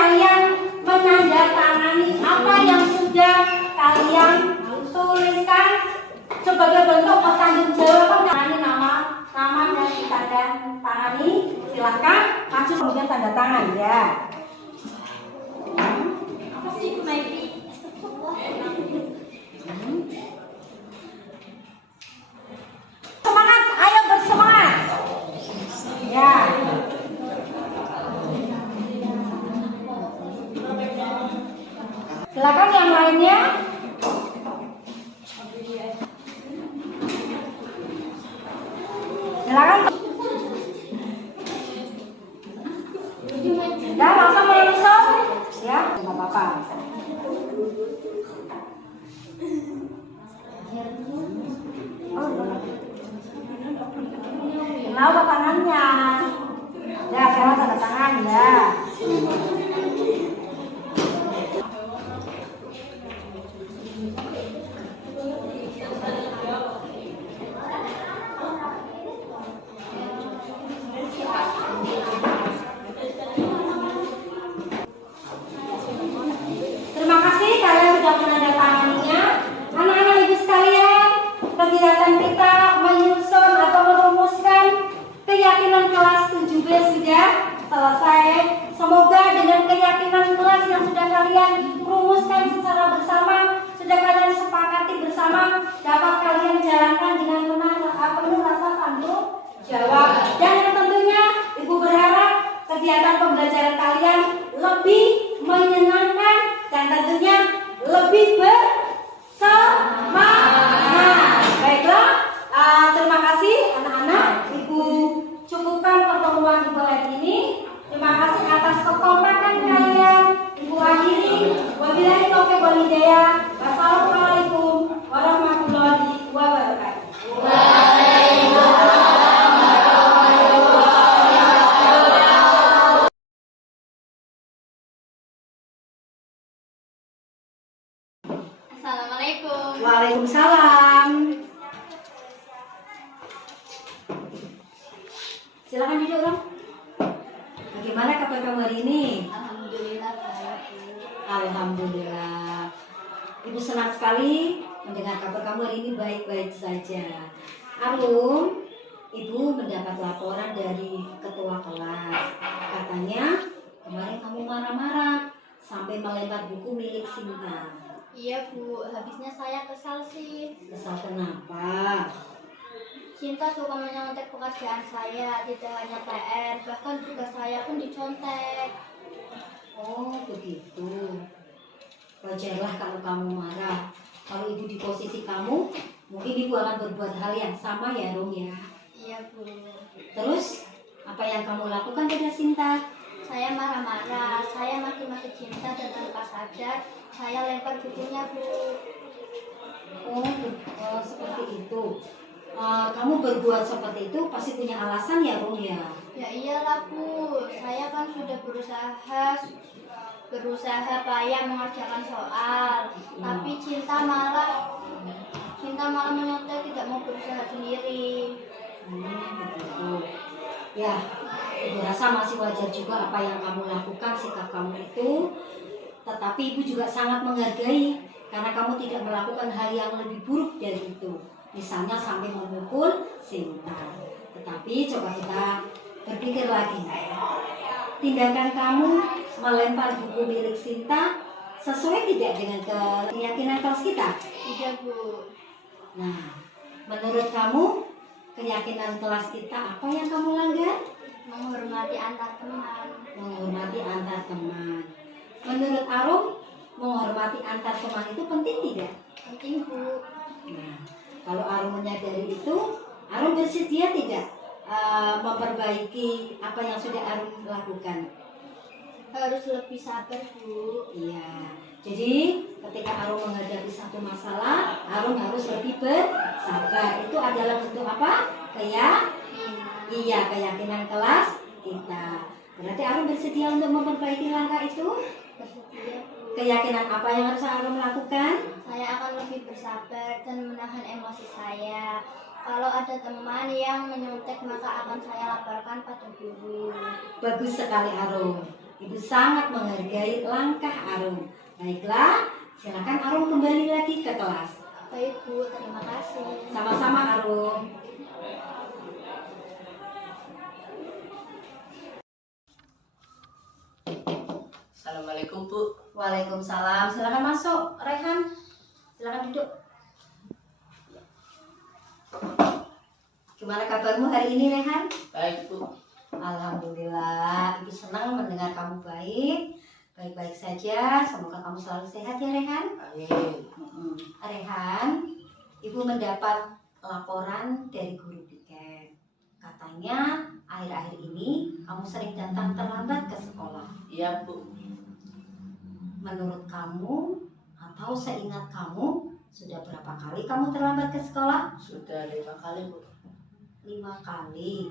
kalian menandatangani apa yang sudah kalian tuliskan sebagai bentuk pertanggungjawaban. Tangani nama dan tanda tangani. Silakan maju kemudian tanda tangan ya. Apa sih Maggie? Semangat, ayo bersemangat. Ya. Silakan yang lainnya. Silakan. Dan langsung menyusul. Ya, nggak apa-apa. Kenal tangannya. Ya, sekarang tanda tangan ya. Terima kasih kalian sudah menandatanganinya. Anak-anak ibu sekalian, kegiatan kita menyusun atau merumuskan keyakinan kelas 7B sudah selesai. Semoga dengan keyakinan kelas yang sudah kalian rumuskan secara bersama, sudah kalian sepakati bersama, dapat kalian jalankan dengan penuh rasa tanggung jawab. Dan yang tentunya ibu berharap kegiatan pembelajaran kalian lebih menyenangkan dan tentunya lebih bersemangat. Baiklah, terima kasih anak-anak. Ibu cukupkan pertemuan ibu hari ini. Terima kasih atas kekompakan kalian. Ibu akhiri. Wabillahi taufiq wal hidayah. Wassalamualaikum warahmatullahi wabarakatuh. Assalamualaikum. Waalaikumsalam. Silakan duduk dong. Bagaimana kabar kamu hari ini? Alhamdulillah baik. Alhamdulillah. Ibu senang sekali mendengar kabar kamu hari ini baik-baik saja. Arum, ibu mendapat laporan dari ketua kelas. Katanya kemarin kamu marah-marah sampai melempar buku milik Sinta. Iya Bu, habisnya saya kesal sih. Kesal kenapa? Cinta suka menyontek pekerjaan saya, tidak hanya PR, bahkan tugas saya pun dicontek. Oh begitu. Wajarlah kalau kamu marah. Kalau ibu di posisi kamu, mungkin ibu akan berbuat hal yang sama ya Rum ya. Iya Bu. Terus apa yang kamu lakukan pada Sinta? Saya marah-marah, saya maki-maki Cinta dan tanpa sadar saya lempar bukunya Bu. Oh, seperti itu. Kamu berbuat seperti itu pasti punya alasan ya Rum ya. Ya iyalah Bu, saya kan sudah berusaha payah mengerjakan soal, tapi Cinta malah menyontek, tidak mau berusaha sendiri. Begitu. Ya, ibu rasa masih wajar juga apa yang kamu lakukan, sikap kamu itu. Tetapi ibu juga sangat menghargai karena kamu tidak melakukan hal yang lebih buruk dari itu. Misalnya sampai memukul Sinta. Tetapi coba kita berpikir lagi. Tindakan kamu melempar buku milik Sinta sesuai tidak dengan keyakinan kelas kita? Tidak Bu. Nah, menurut kamu keyakinan kelas kita apa yang kamu langgar? Menghormati antar teman. Menghormati antar teman. Menurut Arum, menghormati antar teman itu penting tidak? Penting Bu. Nah, kalau Arum menyadari itu, Arum bersedia tidak memperbaiki apa yang sudah Arum lakukan? Harus lebih sabar Bu. Iya. Jadi ketika Arum menghadapi satu masalah, Arum harus lebih bersabar. Itu adalah bentuk apa? Keyakinan kelas kita. Berarti Arum bersedia untuk memperbaiki langkah itu? Bersedia Bu. Keyakinan apa yang harus Arum lakukan? Saya akan lebih bersabar dan menahan emosi saya. Kalau ada teman yang menyontek maka akan saya laporkan pada guru. Bagus sekali Arum. Ibu sangat menghargai langkah Arum. Baiklah, silakan Arum kembali lagi ke kelas. Baik Bu, terima kasih. Sama-sama Arum. Assalamualaikum Bu. Waalaikumsalam. Silakan masuk, Rehan. Silakan duduk. Gimana kabarmu hari ini, Rehan? Baik Bu. Alhamdulillah, Ibu senang mendengar kamu baik-baik saja. Semoga kamu selalu sehat ya, Rehan. Amin. Rehan, Ibu mendapat laporan dari guru piket. Katanya akhir-akhir ini kamu sering datang terlambat ke sekolah. Iya Bu. Menurut kamu atau seingat kamu, sudah berapa kali kamu terlambat ke sekolah? Sudah 5 kali Bu. 5 kali.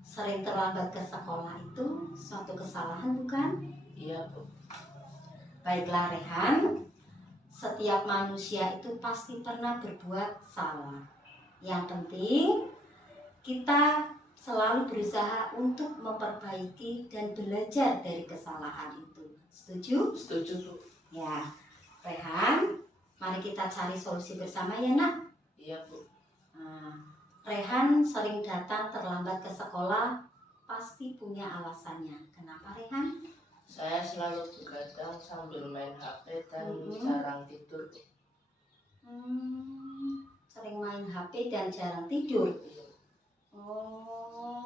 Sering terlambat ke sekolah itu suatu kesalahan bukan? Iya Bu. Baiklah Rehan, setiap manusia itu pasti pernah berbuat salah. Yang penting kita selalu berusaha untuk memperbaiki dan belajar dari kesalahan itu. Setuju? Setuju Bu. Ya, Rehan, mari kita cari solusi bersama ya nak. Iya Bu. Nah, Rehan sering datang terlambat ke sekolah, pasti punya alasannya. Kenapa Rehan? Saya selalu begadang sambil main HP dan jarang tidur. Sering main HP dan jarang tidur. Oh,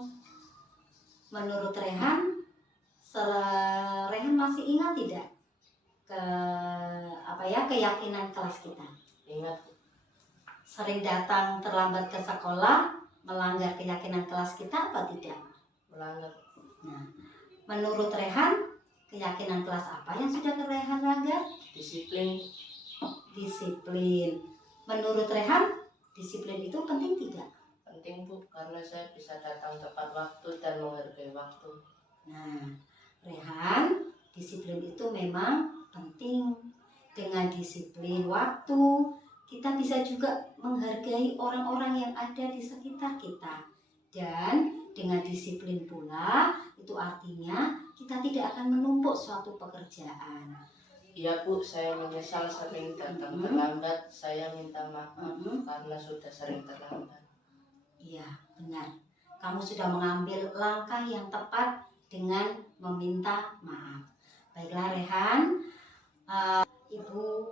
menurut Rehan, Rehan masih ingat tidak keyakinan kelas kita? Ingat Bu. Sering datang terlambat ke sekolah, melanggar keyakinan kelas kita apa tidak? Melanggar. Nah, menurut Rehan, keyakinan kelas apa yang sudah Rehan langgar? Disiplin. Disiplin. Menurut Rehan, disiplin itu penting tidak? Penting Bu, karena saya bisa datang tepat waktu dan menghargai waktu. Nah, Rehan, disiplin itu memang penting. Dengan disiplin waktu, kita bisa juga menghargai orang-orang yang ada di sekitar kita. Dan dengan disiplin pula, itu artinya kita tidak akan menumpuk suatu pekerjaan. Iya Bu, saya menyesal sering datang terlambat. Saya minta maaf karena sudah sering terlambat. Iya, benar. Kamu sudah mengambil langkah yang tepat dengan meminta maaf. Baiklah Rehan, Ibu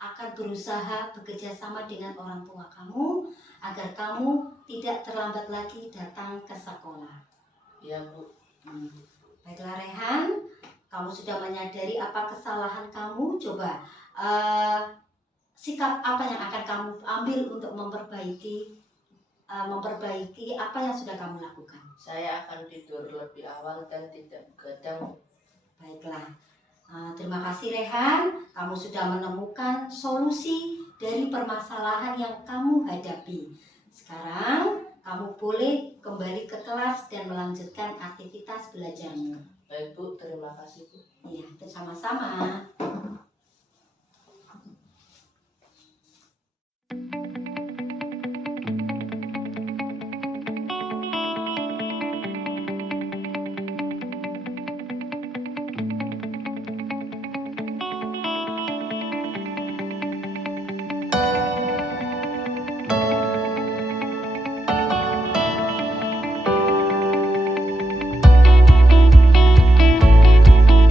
akan berusaha bekerja sama dengan orang tua kamu agar kamu tidak terlambat lagi datang ke sekolah. Iya Bu. Baiklah Rehan, kamu sudah menyadari apa kesalahan kamu. Coba sikap apa yang akan kamu ambil untuk memperbaiki apa yang sudah kamu lakukan. Saya akan tidur lebih awal dan tidak begadang. Baiklah. Terima kasih Rehan, kamu sudah menemukan solusi dari permasalahan yang kamu hadapi. Sekarang kamu boleh kembali ke kelas dan melanjutkan aktivitas belajarmu. Baik Bu, terima kasih Bu. Iya, sama-sama.